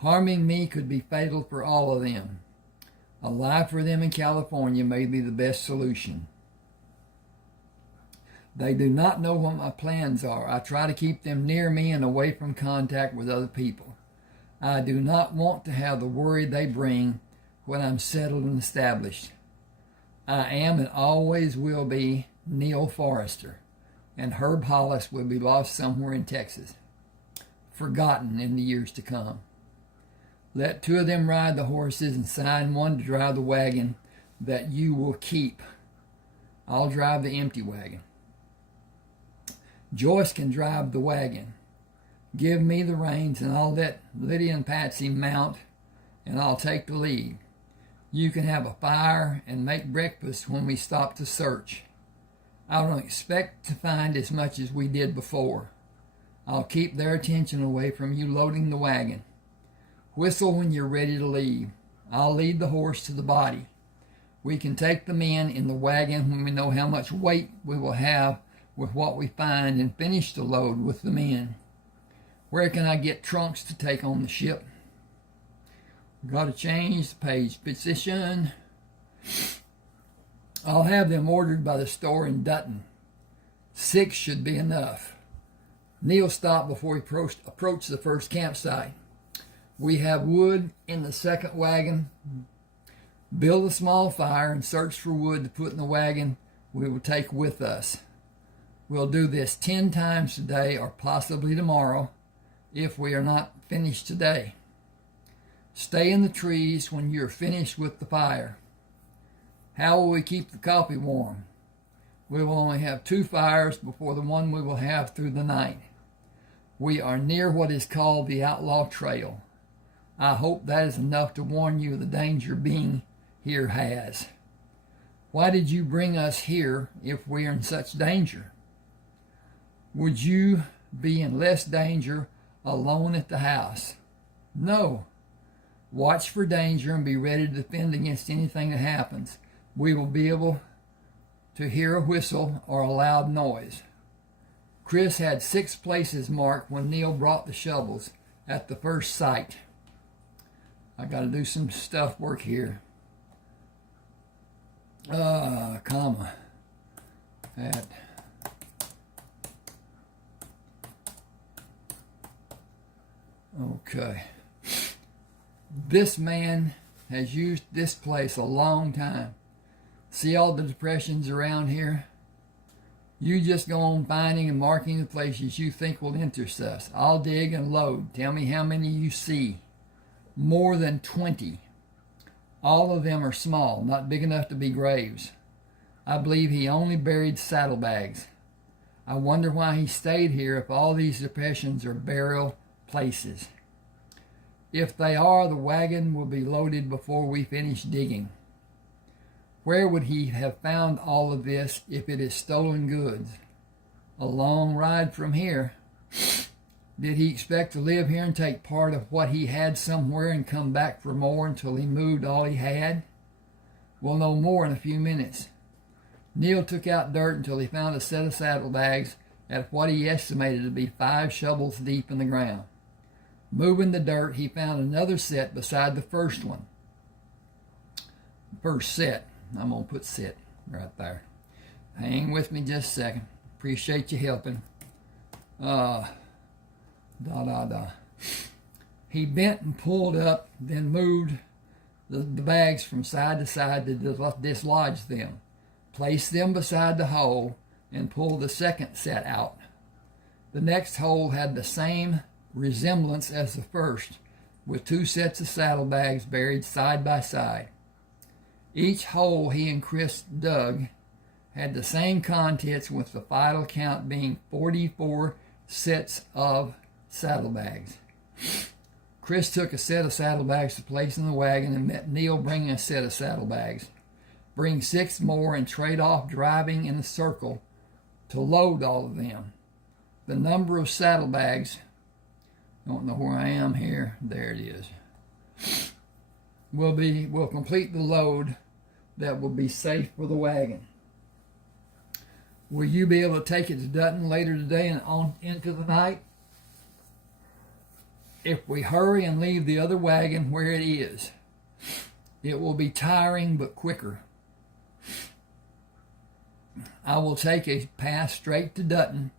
Harming me could be fatal for all of them. A life for them in California may be the best solution. They do not know what my plans are. I try to keep them near me and away from contact with other people. I do not want to have the worry they bring when I'm settled and established. I am and always will be Neal Forrester, and Herb Hollis will be lost somewhere in Texas, forgotten in the years to come. Let 2 of them ride the horses and assign one to drive the wagon that you will keep. I'll drive the empty wagon. Joyce can drive the wagon. Give me the reins and I'll let Lydia and Patsy mount and I'll take the lead. You can have a fire and make breakfast when we stop to search. I don't expect to find as much as we did before. I'll keep their attention away from you loading the wagon. Whistle when you're ready to leave. I'll lead the horse to the body. We can take the men in the wagon when we know how much weight we will have with what we find and finish the load with the men. Where can I get trunks to take on the ship? Got to change the page position. I'll have them ordered by the store in Dutton. 6 should be enough. Neal stopped before he approached the first campsite. We have wood in the second wagon. Build a small fire and search for wood to put in the wagon we will take with us. We'll do this 10 times today or possibly tomorrow if we are not finished today. Stay in the trees when you're finished with the fire. How will we keep the coffee warm? We will only have 2 fires before the one we will have through the night. We are near what is called the Outlaw Trail. I hope that is enough to warn you of the danger being here has. Why did you bring us here if we are in such danger? Would you be in less danger alone at the house? No. Watch for danger and be ready to defend against anything that happens. We will be able to hear a whistle or a loud noise. Chris had 6 places marked when Neal brought the shovels at the first site. I got to do some stuff work here. Comma. At. Okay. This man has used this place a long time. See all the depressions around here? You just go on finding and marking the places you think will interest us. I'll dig and load. Tell me how many you see. More than 20. All of them are small, not big enough to be graves. I believe he only buried saddlebags. I wonder why he stayed here if all these depressions are burial places. If they are, the wagon will be loaded before we finish digging. Where would he have found all of this if it is stolen goods? A long ride from here. Did he expect to live here and take part of what he had somewhere and come back for more until he moved all he had? We'll know more in a few minutes. Neal took out dirt until he found a set of saddlebags at what he estimated to be 5 shovels deep in the ground. Moving the dirt, he found another set beside the first one. First set. I'm going to put set right there. Hang with me just a second. Appreciate you helping. He bent and pulled up, then moved the bags from side to side to dislodge them. Placed them beside the hole and pulled the second set out. The next hole had the same resemblance as the first, with 2 sets of saddlebags buried side by side. Each hole he and Chris dug had the same contents, with the final count being 44 sets of saddlebags. Chris took a set of saddlebags to place in the wagon and met Neal bringing a set of saddlebags. Bring 6 more and trade off driving in a circle to load all of them. The number of saddlebags, don't know where I am here, there it is, will complete the load that will be safe for the wagon. Will you be able to take it to Dutton later today and on into the night? If we hurry and leave the other wagon where it is, it will be tiring but quicker. I will take a path straight to Dutton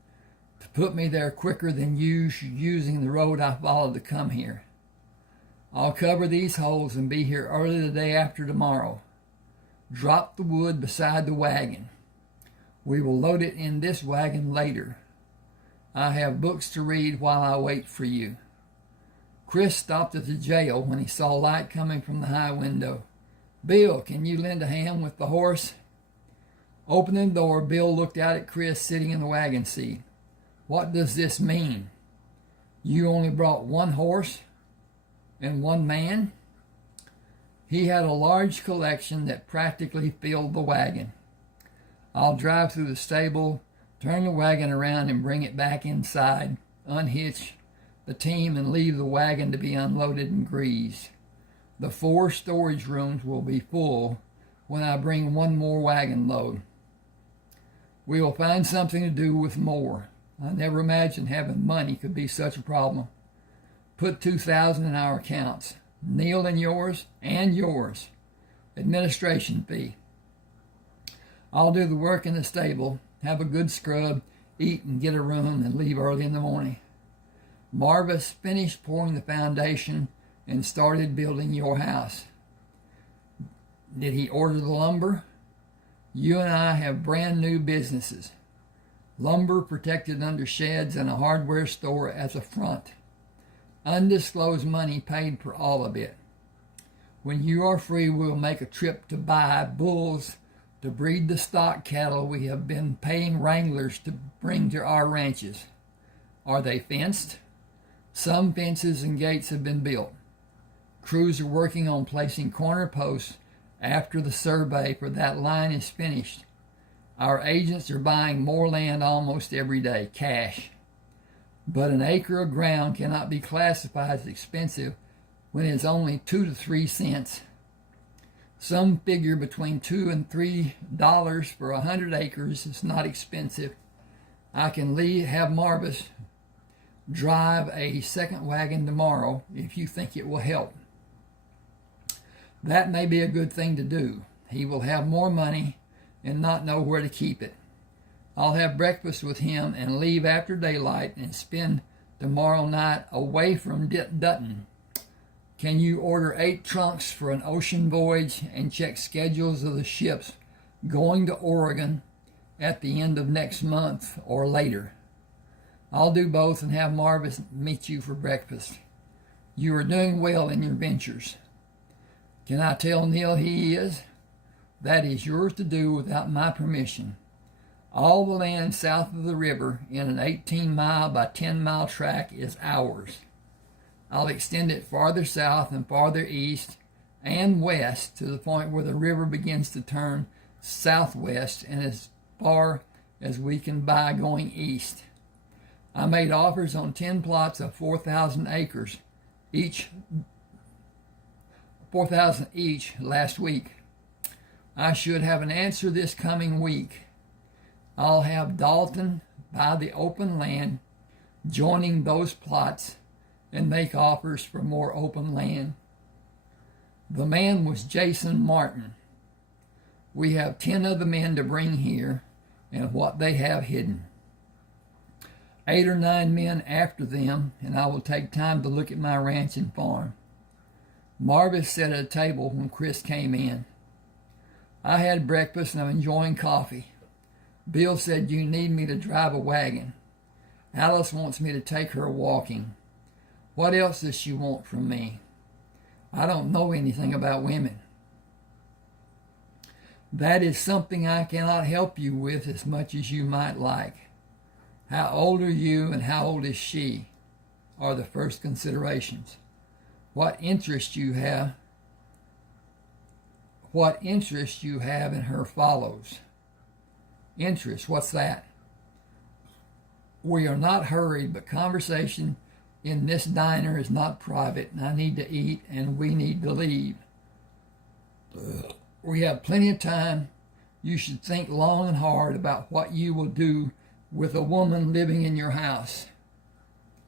to put me there quicker than using the road I followed to come here. I'll cover these holes and be here early the day after tomorrow. Drop the wood beside the wagon. We will load it in this wagon later. I have books to read while I wait for you. Chris stopped at the jail when he saw light coming from the high window. Bill, can you lend a hand with the horse? Opening the door, Bill looked out at Chris sitting in the wagon seat. What does this mean? You only brought 1 horse and 1 man? He had a large collection that practically filled the wagon. I'll drive through the stable, turn the wagon around and bring it back inside, unhitch the team and leave the wagon to be unloaded and greased. The 4 storage rooms will be full when I bring 1 more wagon load. We will find something to do with more. I never imagined having money could be such a problem. Put $2,000 in our accounts. Neal and yours. Administration fee. I'll do the work in the stable, have a good scrub, eat and get a room, and leave early in the morning. Marvis finished pouring the foundation and started building your house. Did he order the lumber? You and I have brand new businesses. Lumber protected under sheds and a hardware store as a front. Undisclosed money paid for all of it. When you are free, we'll make a trip to buy bulls to breed the stock cattle we have been paying wranglers to bring to our ranches. Are they fenced? Some fences and gates have been built. Crews are working on placing corner posts after the survey for that line is finished. Our agents are buying more land almost every day, cash. But an acre of ground cannot be classified as expensive when it's only 2 to 3 cents. Some figure between $2 and $3 for 100 acres is not expensive. I can have Marvis drive a second wagon tomorrow if you think it will help. That may be a good thing to do. He will have more money and not know where to keep it. I'll have breakfast with him and leave after daylight and spend tomorrow night away from Dutton. Can you order 8 trunks for an ocean voyage and check schedules of the ships going to Oregon at the end of next month or later. I'll do both and have Marvis meet you for breakfast. You are doing well in your ventures. Can I tell Neal he is? That is yours to do without my permission. All the land south of the river in an 18-mile by 10-mile tract is ours. I'll extend it farther south and farther east and west to the point where the river begins to turn southwest and as far as we can buy going east. I made offers on 10 plots of 4,000 acres, each 4,000 each last week. I should have an answer this coming week. I'll have Dalton buy the open land, joining those plots, and make offers for more open land. The man was Jason Martin. We have 10 of the men to bring here and what they have hidden. 8 or 9 men after them, and I will take time to look at my ranch and farm. Marvis sat at a table when Chris came in. I had breakfast and I'm enjoying coffee. Bill said you need me to drive a wagon. Alice wants me to take her walking. What else does she want from me? I don't know anything about women. That is something I cannot help you with as much as you might like. How old are you and how old is she are the first considerations. What interest you have in her follows. Interest, what's that? We are not hurried, but conversation in this diner is not private, and I need to eat, and we need to leave. We have plenty of time. You should think long and hard about what you will do with a woman living in your house.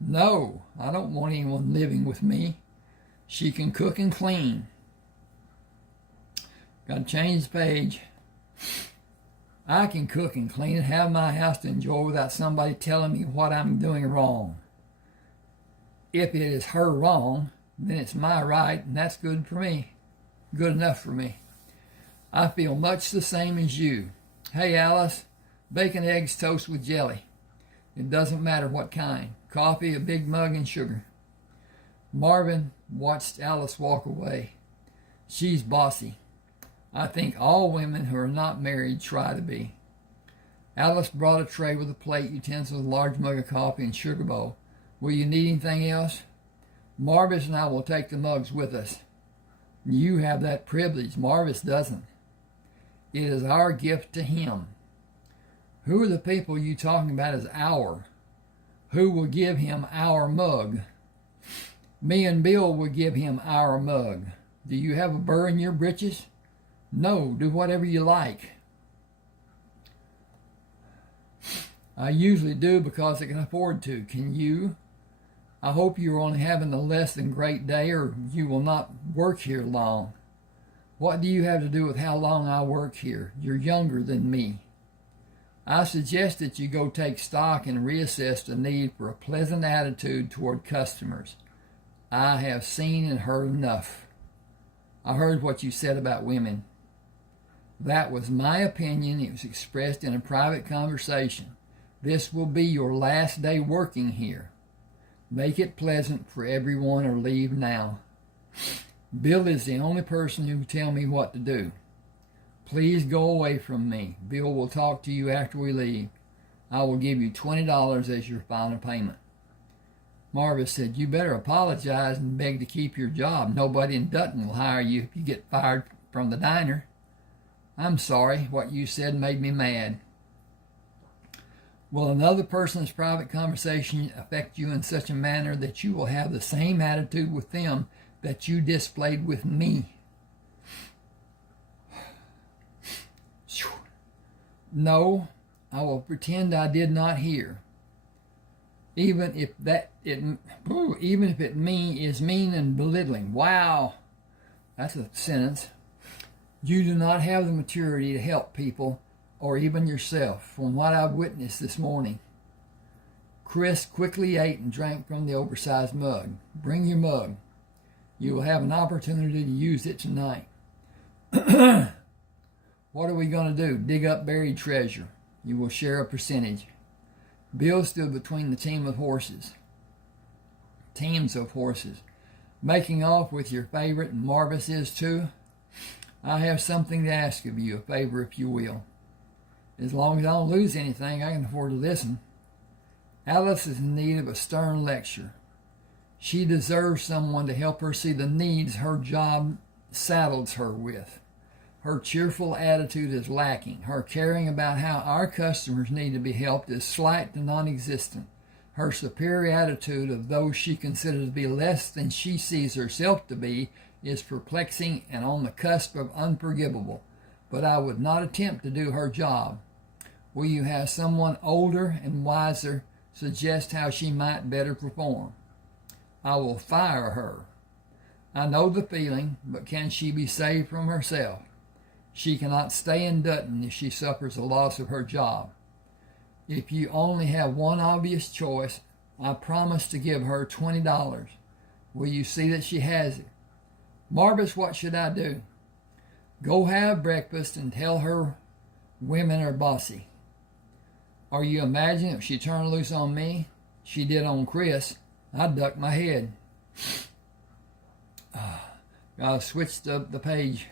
No, I don't want anyone living with me. She can cook and clean. Got to change the page. I can cook and clean and have my house to enjoy without somebody telling me what I'm doing wrong. If it is her wrong, then it's my right, and that's good for me. Good enough for me. I feel much the same as you. Hey, Alice, bacon, eggs, toast with jelly. It doesn't matter what kind. Coffee, a big mug, and sugar. Marvin watched Alice walk away. She's bossy. I think all women who are not married try to be. Alice brought a tray with a plate, utensils, a large mug of coffee, and sugar bowl. Will you need anything else? Marvis and I will take the mugs with us. You have that privilege. Marvis doesn't. It is our gift to him. Who are the people you talking about as our? Who will give him our mug? Me and Bill will give him our mug. Do you have a burr in your britches? No, do whatever you like. I usually do because I can afford to. Can you? I hope you're only having a less than great day, or you will not work here long. What do you have to do with how long I work here? You're younger than me. I suggest that you go take stock and reassess the need for a pleasant attitude toward customers. I have seen and heard enough. I heard what you said about women. That was my opinion. It was expressed in a private conversation. This will be your last day working here. Make it pleasant for everyone or leave now. Bill is the only person who can tell me what to do. Please go away from me. Bill will talk to you after we leave. I will give you $20 as your final payment. Marvis said, you better apologize and beg to keep your job. Nobody in Dutton will hire you if you get fired from the diner. I'm sorry. What you said made me mad. Will another person's private conversation affect you in such a manner that you will have the same attitude with them that you displayed with me? No, I will pretend I did not hear. Even if it is mean and belittling. Wow, that's a sentence. You do not have the maturity to help people or even yourself, from what I've witnessed this morning. Chris quickly ate and drank from the oversized mug. Bring your mug. You will have an opportunity to use it tonight. What are we going to do? Dig up buried treasure. You will share a percentage. Bill stood between the teams of horses. Making off with your favorite, and Marvis is too. I have something to ask of you, a favor if you will. As long as I don't lose anything, I can afford to listen. Alice is in need of a stern lecture. She deserves someone to help her see the needs her job saddles her with. Her cheerful attitude is lacking. Her caring about how our customers need to be helped is slight to non-existent. Her superior attitude of those she considers to be less than she sees herself to be is perplexing and on the cusp of unforgivable. But I would not attempt to do her job. Will you have someone older and wiser suggest how she might better perform? I will fire her. I know the feeling, but can she be saved from herself? She cannot stay in Dutton if she suffers the loss of her job. If you only have one obvious choice, I promise to give her $20. Will you see that she has it? Marvis, what should I do? Go have breakfast and tell her women are bossy. Are you imagining if she turned loose on me? She did on Chris. I'd duck my head. Gotta switch the page.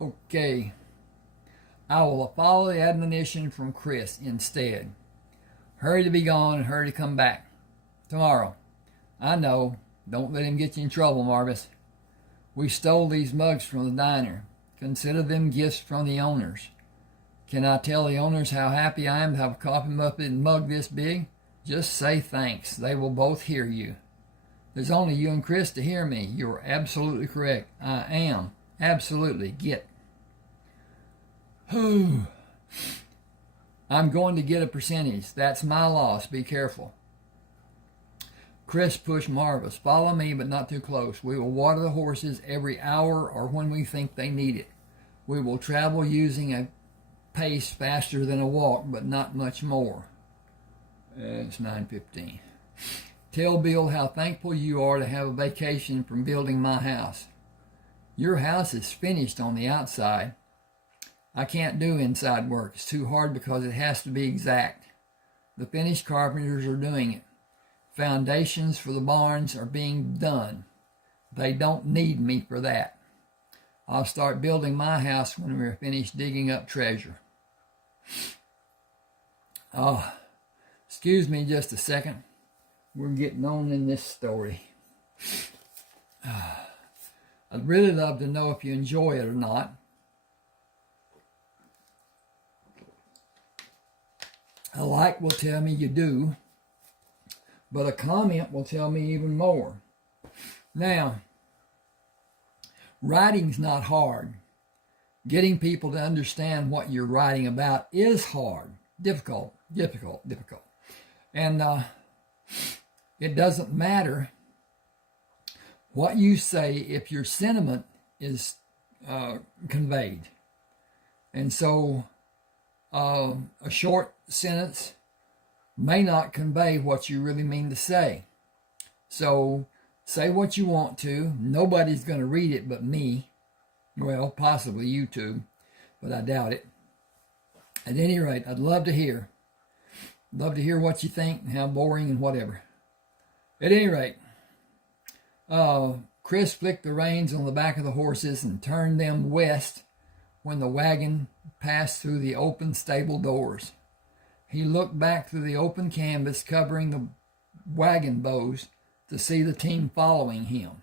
Okay. I will follow the admonition from Chris instead. Hurry to be gone and hurry to come back. Tomorrow. I know. Don't let him get you in trouble, Marvis. We stole these mugs from the diner. Consider them gifts from the owners. Can I tell the owners how happy I am to have a coffee mug this big? Just say thanks. They will both hear you. There's only you and Chris to hear me. You're absolutely correct. I am. Absolutely. Get. I'm going to get a percentage. That's my loss. Be careful. Chris pushed Marvis. Follow me, but not too close. We will water the horses every hour or when we think they need it. We will travel using a pace faster than a walk, but not much more. It's 9:15. Tell Bill how thankful you are to have a vacation from building my house. Your house is finished on the outside. I can't do inside work. It's too hard because it has to be exact. The finished carpenters are doing it. Foundations for the barns are being done. They don't need me for that. I'll start building my house when we're finished digging up treasure. Excuse me just a second. We're getting on in this story. I'd really love to know if you enjoy it or not. A like will tell me you do, but a comment will tell me even more. Now, writing's not hard. Getting people to understand what you're writing about is hard, difficult. And it doesn't matter what you say if your sentiment is conveyed. And so a short sentence may not convey what you really mean to say. So say what you want to. Nobody's going to read it but me. Well, possibly YouTube, but I doubt it. At any rate, I'd love to hear. Love to hear what you think and how boring and whatever. At any rate, Chris flicked the reins on the back of the horses and turned them west when the wagon passed through the open stable doors. He looked back through the open canvas covering the wagon bows to see the team following him.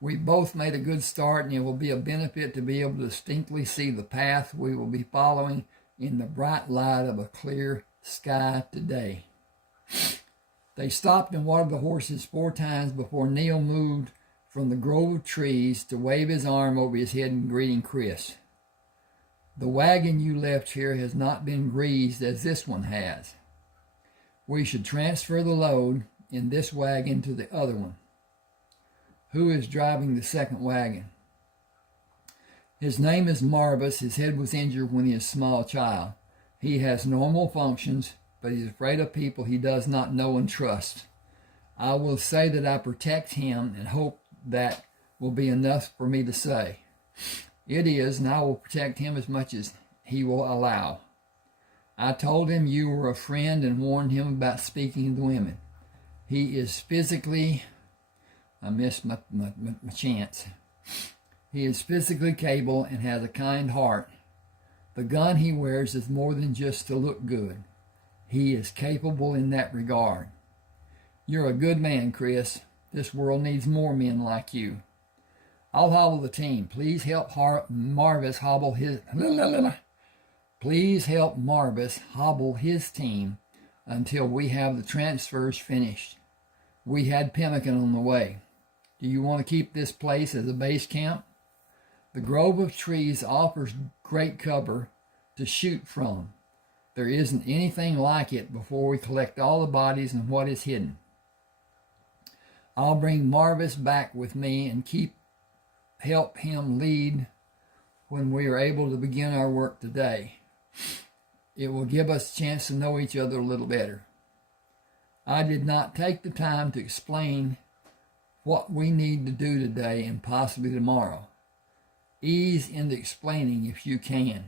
We both made a good start, and it will be a benefit to be able to distinctly see the path we will be following in the bright light of a clear sky today. They stopped and watered the horses 4 times before Neal moved from the grove of trees to wave his arm over his head in greeting Chris. The wagon you left here has not been greased as this one has. We should transfer the load in this wagon to the other one. Who is driving the second wagon? His name is Marvis. His head was injured when he was a small child. He has normal functions, but he's afraid of people he does not know and trust. I will say that I protect him and hope that will be enough for me to say. It is, and I will protect him as much as he will allow. I told him you were a friend and warned him about speaking to women. He is physically, I missed my chance. He is physically capable and has a kind heart. The gun he wears is more than just to look good. He is capable in that regard. You're a good man, Chris. This world needs more men like you. I'll hobble the team. Please help Marvis hobble his... Please help Marvis hobble his team until we have the transfers finished. We had Pemmican on the way. Do you want to keep this place as a base camp? The grove of trees offers great cover to shoot from. There isn't anything like it before we collect all the bodies and what is hidden. I'll bring Marvis back with me and help him lead when we are able to begin our work today. It will give us a chance to know each other a little better. I did not take the time to explain what we need to do today and possibly tomorrow. Ease into explaining if you can.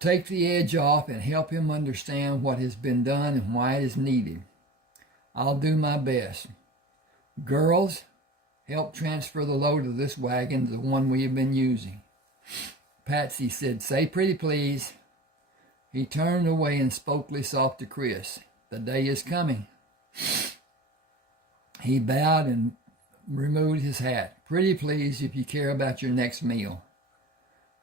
Take the edge off and help him understand what has been done and why it is needed. I'll do my best. Girls, help transfer the load of this wagon to the one we have been using. Patsy said, say pretty please. He turned away and spoke soft to Chris. The day is coming. He bowed and removed his hat. Pretty please if you care about your next meal.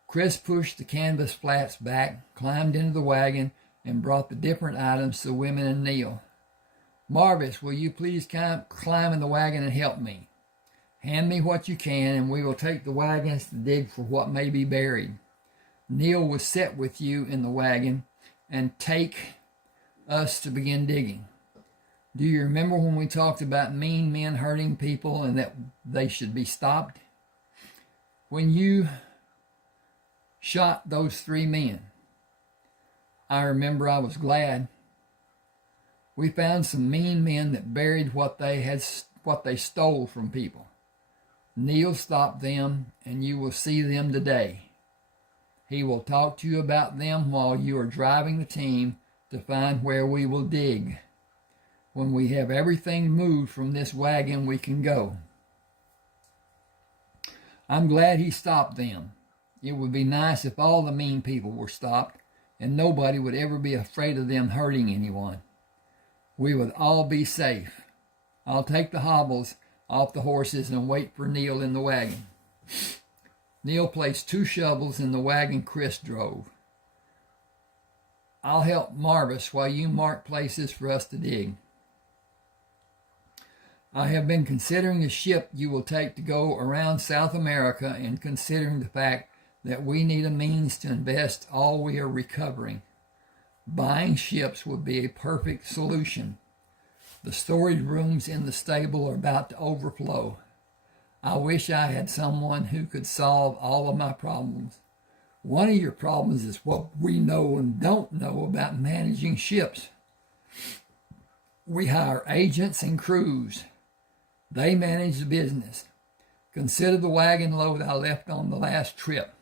Chris pushed the canvas flats back, climbed into the wagon, and brought the different items to the women and Neal. Marvis, will you please climb in the wagon and help me? Hand me what you can, and we will take the wagons to dig for what may be buried. Neal will sit with you in the wagon and take us to begin digging. Do you remember when we talked about mean men hurting people and that they should be stopped? When you shot those 3 men, I remember I was glad. We found some mean men that buried what they stole from people. Neal stopped them, and you will see them today. He will talk to you about them while you are driving the team to find where we will dig. When we have everything moved from this wagon, we can go. I'm glad he stopped them. It would be nice if all the mean people were stopped, and nobody would ever be afraid of them hurting anyone. We would all be safe. I'll take the hobbles off the horses and wait for Neal in the wagon. Neal placed 2 shovels in the wagon Chris drove. I'll help Marvis while you mark places for us to dig. I have been considering the ship you will take to go around South America and considering the fact that we need a means to invest all we are recovering. Buying ships would be a perfect solution. The storage rooms in the stable are about to overflow. I wish I had someone who could solve all of my problems. One of your problems is what we know and don't know about managing ships. We hire agents and crews. They manage the business. Consider the wagon load I left on the last trip.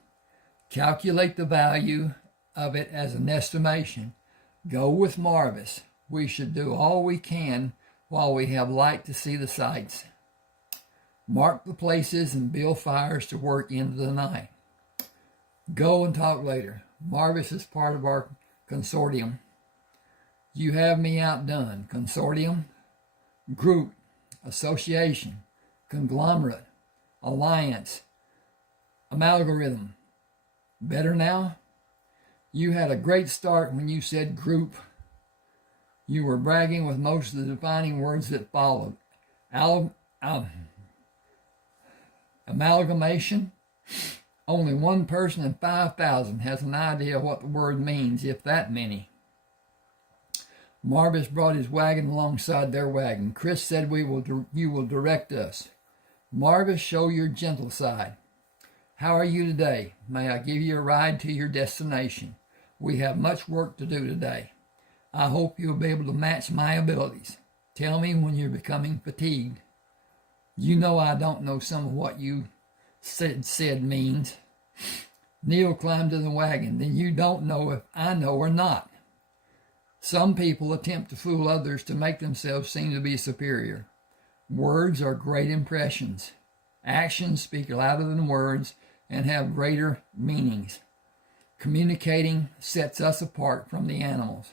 Calculate the value of it as an estimation. Go with Marvis. We should do all we can while we have light to see the sights. Mark the places and build fires to work into the night. Go and talk later. Marvis is part of our consortium. You have me outdone. Consortium, group, association, conglomerate, alliance, amalgam. Better now? You had a great start when you said group. You were bragging with most of the defining words that followed. Amalgamation. Only one person in 5,000 has an idea what the word means, if that many. Marvis brought his wagon alongside their wagon. Chris said, you will direct us. Marvis, show your gentle side. How are you today? May I give you a ride to your destination? We have much work to do today. I hope you'll be able to match my abilities. Tell me when you're becoming fatigued. You know I don't know some of what you said means. Neal climbed to the wagon. Then you don't know if I know or not. Some people attempt to fool others to make themselves seem to be superior. Words are great impressions. Actions speak louder than words and have greater meanings. Communicating sets us apart from the animals.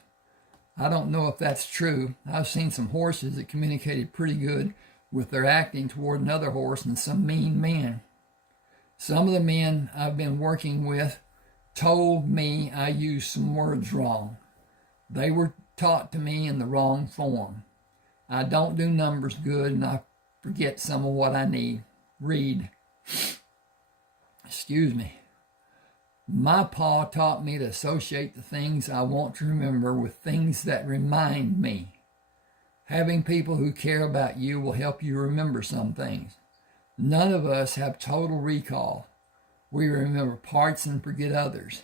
I don't know if that's true. I've seen some horses that communicated pretty good with their acting toward another horse and some mean men. Some of the men I've been working with told me I used some words wrong. They were taught to me in the wrong form. I don't do numbers good, and I forget some of what I need. Read. Excuse me. My pa taught me to associate the things I want to remember with things that remind me. Having people who care about you will help you remember some things. None of us have total recall. We remember parts and forget others.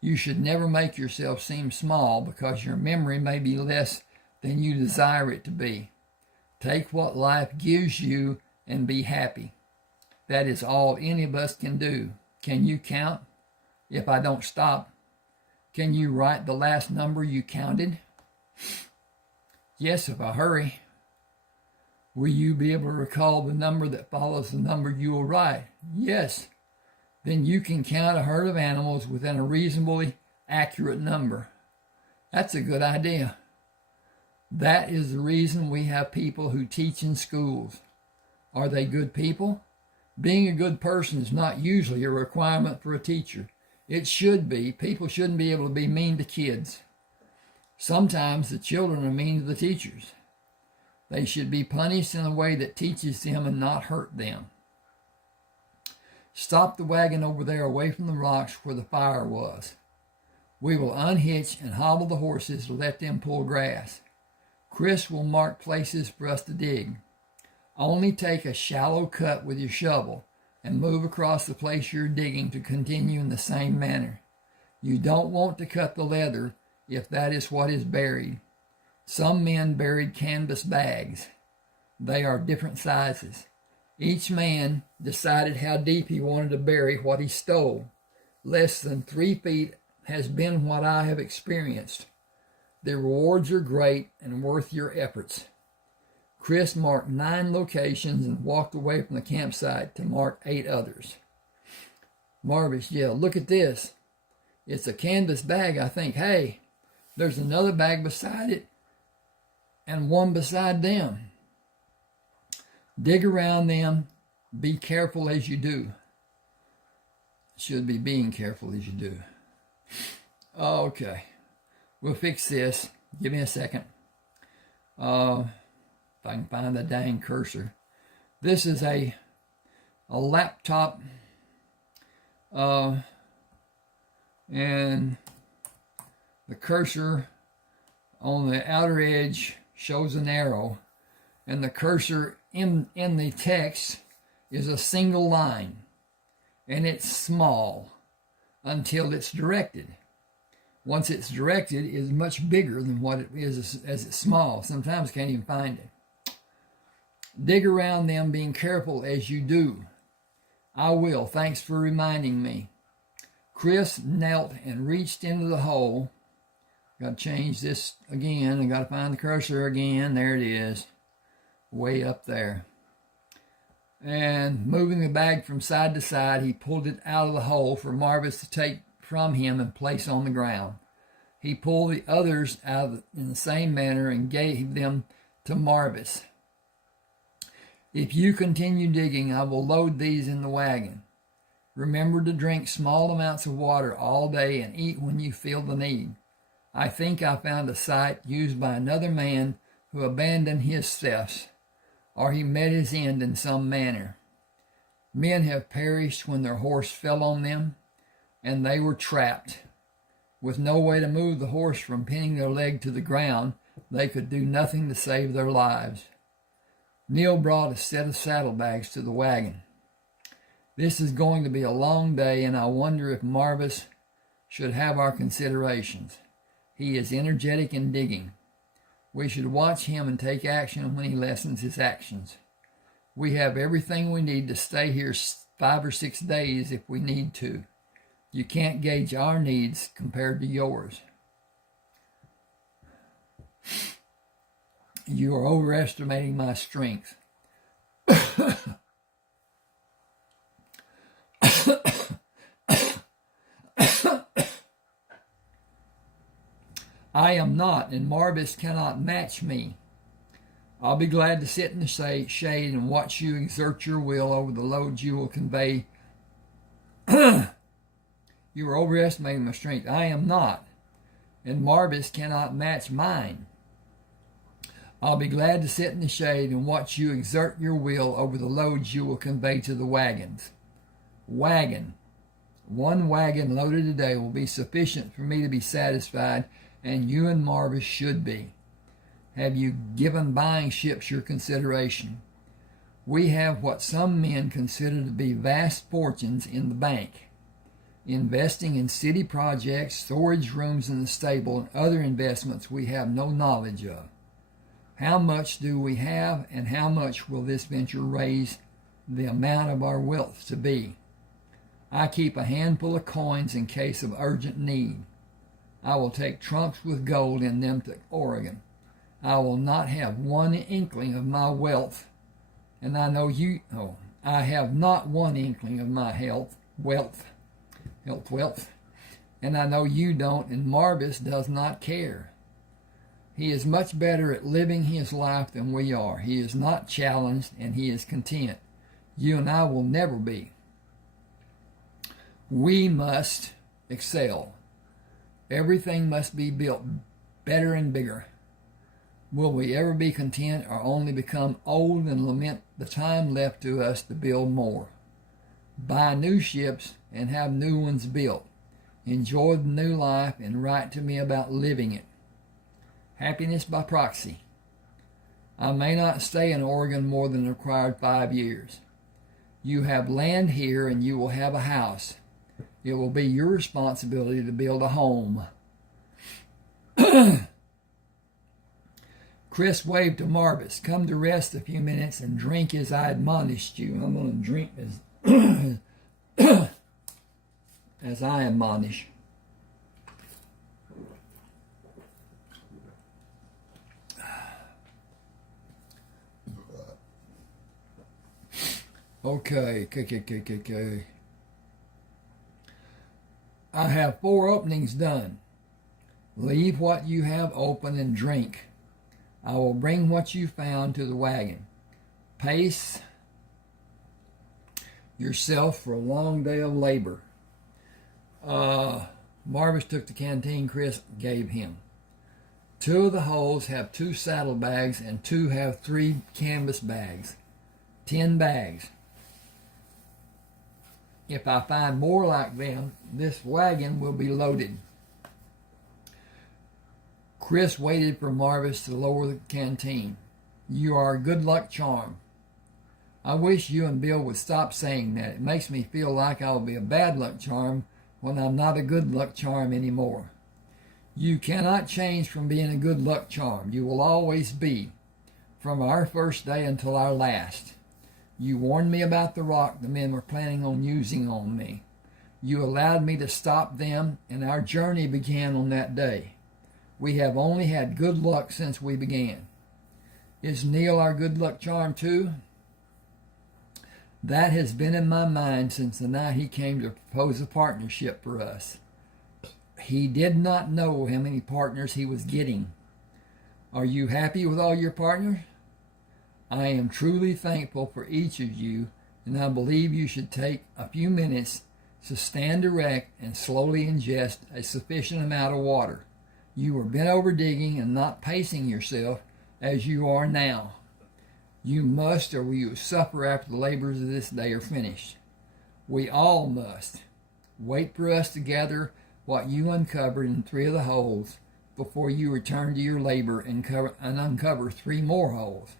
You should never make yourself seem small because your memory may be less than you desire it to be. Take what life gives you and be happy. That is all any of us can do. Can you count? If I don't stop, can you write the last number you counted? Yes, if I hurry. Will you be able to recall the number that follows the number you will write? Yes. Then you can count a herd of animals within a reasonably accurate number. That's a good idea. That is the reason we have people who teach in schools. Are they good people? Being a good person is not usually a requirement for a teacher. It should be. People shouldn't be able to be mean to kids. Sometimes the children are mean to the teachers. They should be punished in a way that teaches them and not hurt them. Stop the wagon over there away from the rocks where the fire was. We will unhitch and hobble the horses to let them pull grass. Chris will mark places for us to dig. Only take a shallow cut with your shovel and move across the place you're digging to continue in the same manner. You don't want to cut the leather if that is what is buried. Some men buried canvas bags. They are different sizes. Each man decided how deep he wanted to bury what he stole. Less than 3 feet has been what I have experienced. The rewards are great and worth your efforts. Chris marked 9 locations and walked away from the campsite to mark 8 others. Marvis yelled, "Look at this. It's a canvas bag, I think. Hey, there's another bag beside it and one beside them. Dig around them. Be careful as you do." Should be being careful as you do. Okay. We'll fix this. Give me a second. If I can find the dang cursor. This is a laptop. And the cursor on the outer edge shows an arrow. And the cursor in the text is a single line. And it's small until it's directed. Once it's directed, it is much bigger than what it is as it's small. Sometimes can't even find it. Dig around them, being careful as you do. I will. Thanks for reminding me. Chris knelt and reached into the hole. Got to change this again. I got to find the cursor again. There it is. Way up there. And moving the bag from side to side, he pulled it out of the hole for Marvis to take from him and place on the ground. He pulled the others out in the same manner and gave them to Marvis. If you continue digging, I will load these in the wagon. Remember to drink small amounts of water all day and eat when you feel the need. I think I found a site used by another man who abandoned his thefts, or he met his end in some manner. Men have perished when their horse fell on them, and they were trapped. With no way to move the horse from pinning their leg to the ground, they could do nothing to save their lives. Neal brought a set of saddlebags to the wagon. This is going to be a long day, and I wonder if Marvis should have our considerations. He is energetic in digging. We should watch him and take action when he lessens his actions. We have everything we need to stay here 5 or 6 days if we need to. You can't gauge our needs compared to yours. You are overestimating my strength. I am not, and Marvis cannot match me. I'll be glad to sit in the shade and watch you exert your will over the loads you will convey. You are overestimating my strength. I am not, and Marvis cannot match mine. I'll be glad to sit in the shade and watch you exert your will over the loads you will convey to the wagons. Wagon. One wagon loaded today will be sufficient for me to be satisfied, and you and Marvis should be. Have you given buying ships your consideration? We have what some men consider to be vast fortunes in the bank. Investing in city projects, storage rooms in the stable, and other investments we have no knowledge of. How much do we have, and how much will this venture raise the amount of our wealth to be? I keep a handful of coins in case of urgent need. I will take trunks with gold in them to Oregon. I will not have one inkling of my wealth, and I know you. I have not one inkling of my wealth, and I know you don't, and Marvis does not care. He is much better at living his life than we are. He is not challenged, and he is content. You and I will never be. We must excel. Everything must be built better and bigger. Will we ever be content, or only become old and lament the time left to us to build more? Buy new ships and have new ones built. Enjoy the new life and write to me about living it. Happiness by proxy. I may not stay in Oregon more than the required 5 years. You have land here and you will have a house. It will be your responsibility to build a home. Chris waved to Marvis. Come to rest a few minutes and drink as I admonished you. I'm going to drink as I admonish. Okay. I have 4 openings done. Leave what you have open and drink. I will bring what you found to the wagon. Pace yourself for a long day of labor. Marvis took the canteen Chris gave him. 2 of the holes have 2 saddlebags and 2 have 3 canvas bags. 10 bags. If I find more like them, this wagon will be loaded. Chris waited for Marvis to lower the canteen. You are a good luck charm. I wish you and Bill would stop saying that. It makes me feel like I'll be a bad luck charm when I'm not a good luck charm anymore. You cannot change from being a good luck charm. You will always be, from our first day until our last. You warned me about the rock the men were planning on using on me. You allowed me to stop them, and our journey began on that day. We have only had good luck since we began. Is Neal our good luck charm too? That has been in my mind since the night he came to propose a partnership for us. He did not know how many partners he was getting. Are you happy with all your partners? I am truly thankful for each of you, and I believe you should take a few minutes to stand erect and slowly ingest a sufficient amount of water. You were bent over digging and not pacing yourself as you are now. You must, or you will suffer after the labors of this day are finished. We all must. Wait for us to gather what you uncovered in 3 of the holes before you return to your labor and uncover 3 more holes.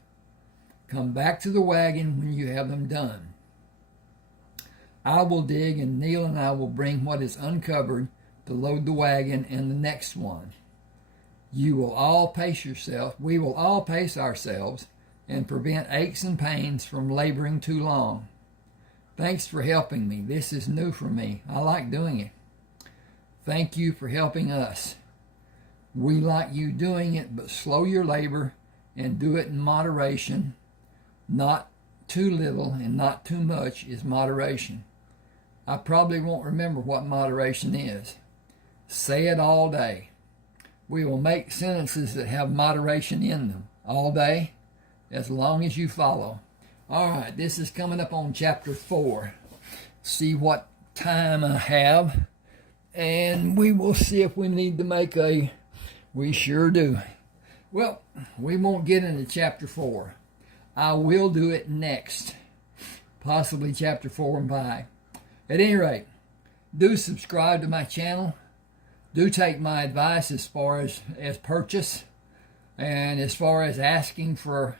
Come back to the wagon when you have them done. I will dig, and Neal and I will bring what is uncovered to load the wagon and the next one. You will all pace yourself. We will all pace ourselves and prevent aches and pains from laboring too long. Thanks for helping me. This is new for me. I like doing it. Thank you for helping us. We like you doing it, but slow your labor and do it in moderation. Not too little and not too much is moderation. I probably won't remember what moderation is. Say it all day. We will make sentences that have moderation in them all day, as long as you follow. All right, this is coming up on chapter 4. See what time I have, and we will see if we need to make a... We sure do. Well, we won't get into chapter 4. I will do it next, possibly chapter 4 and 5. At any rate, do subscribe to my channel. Do take my advice as far as purchase, and as far as asking for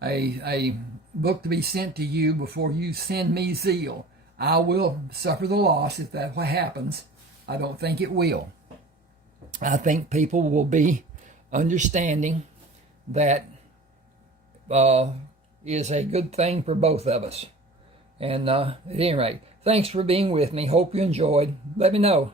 a book to be sent to you before you send me zeal. I will suffer the loss if that happens. I don't think it will. I think people will be understanding that is a good thing for both of us. And at any rate, thanks for being with me. Hope you enjoyed. Let me know.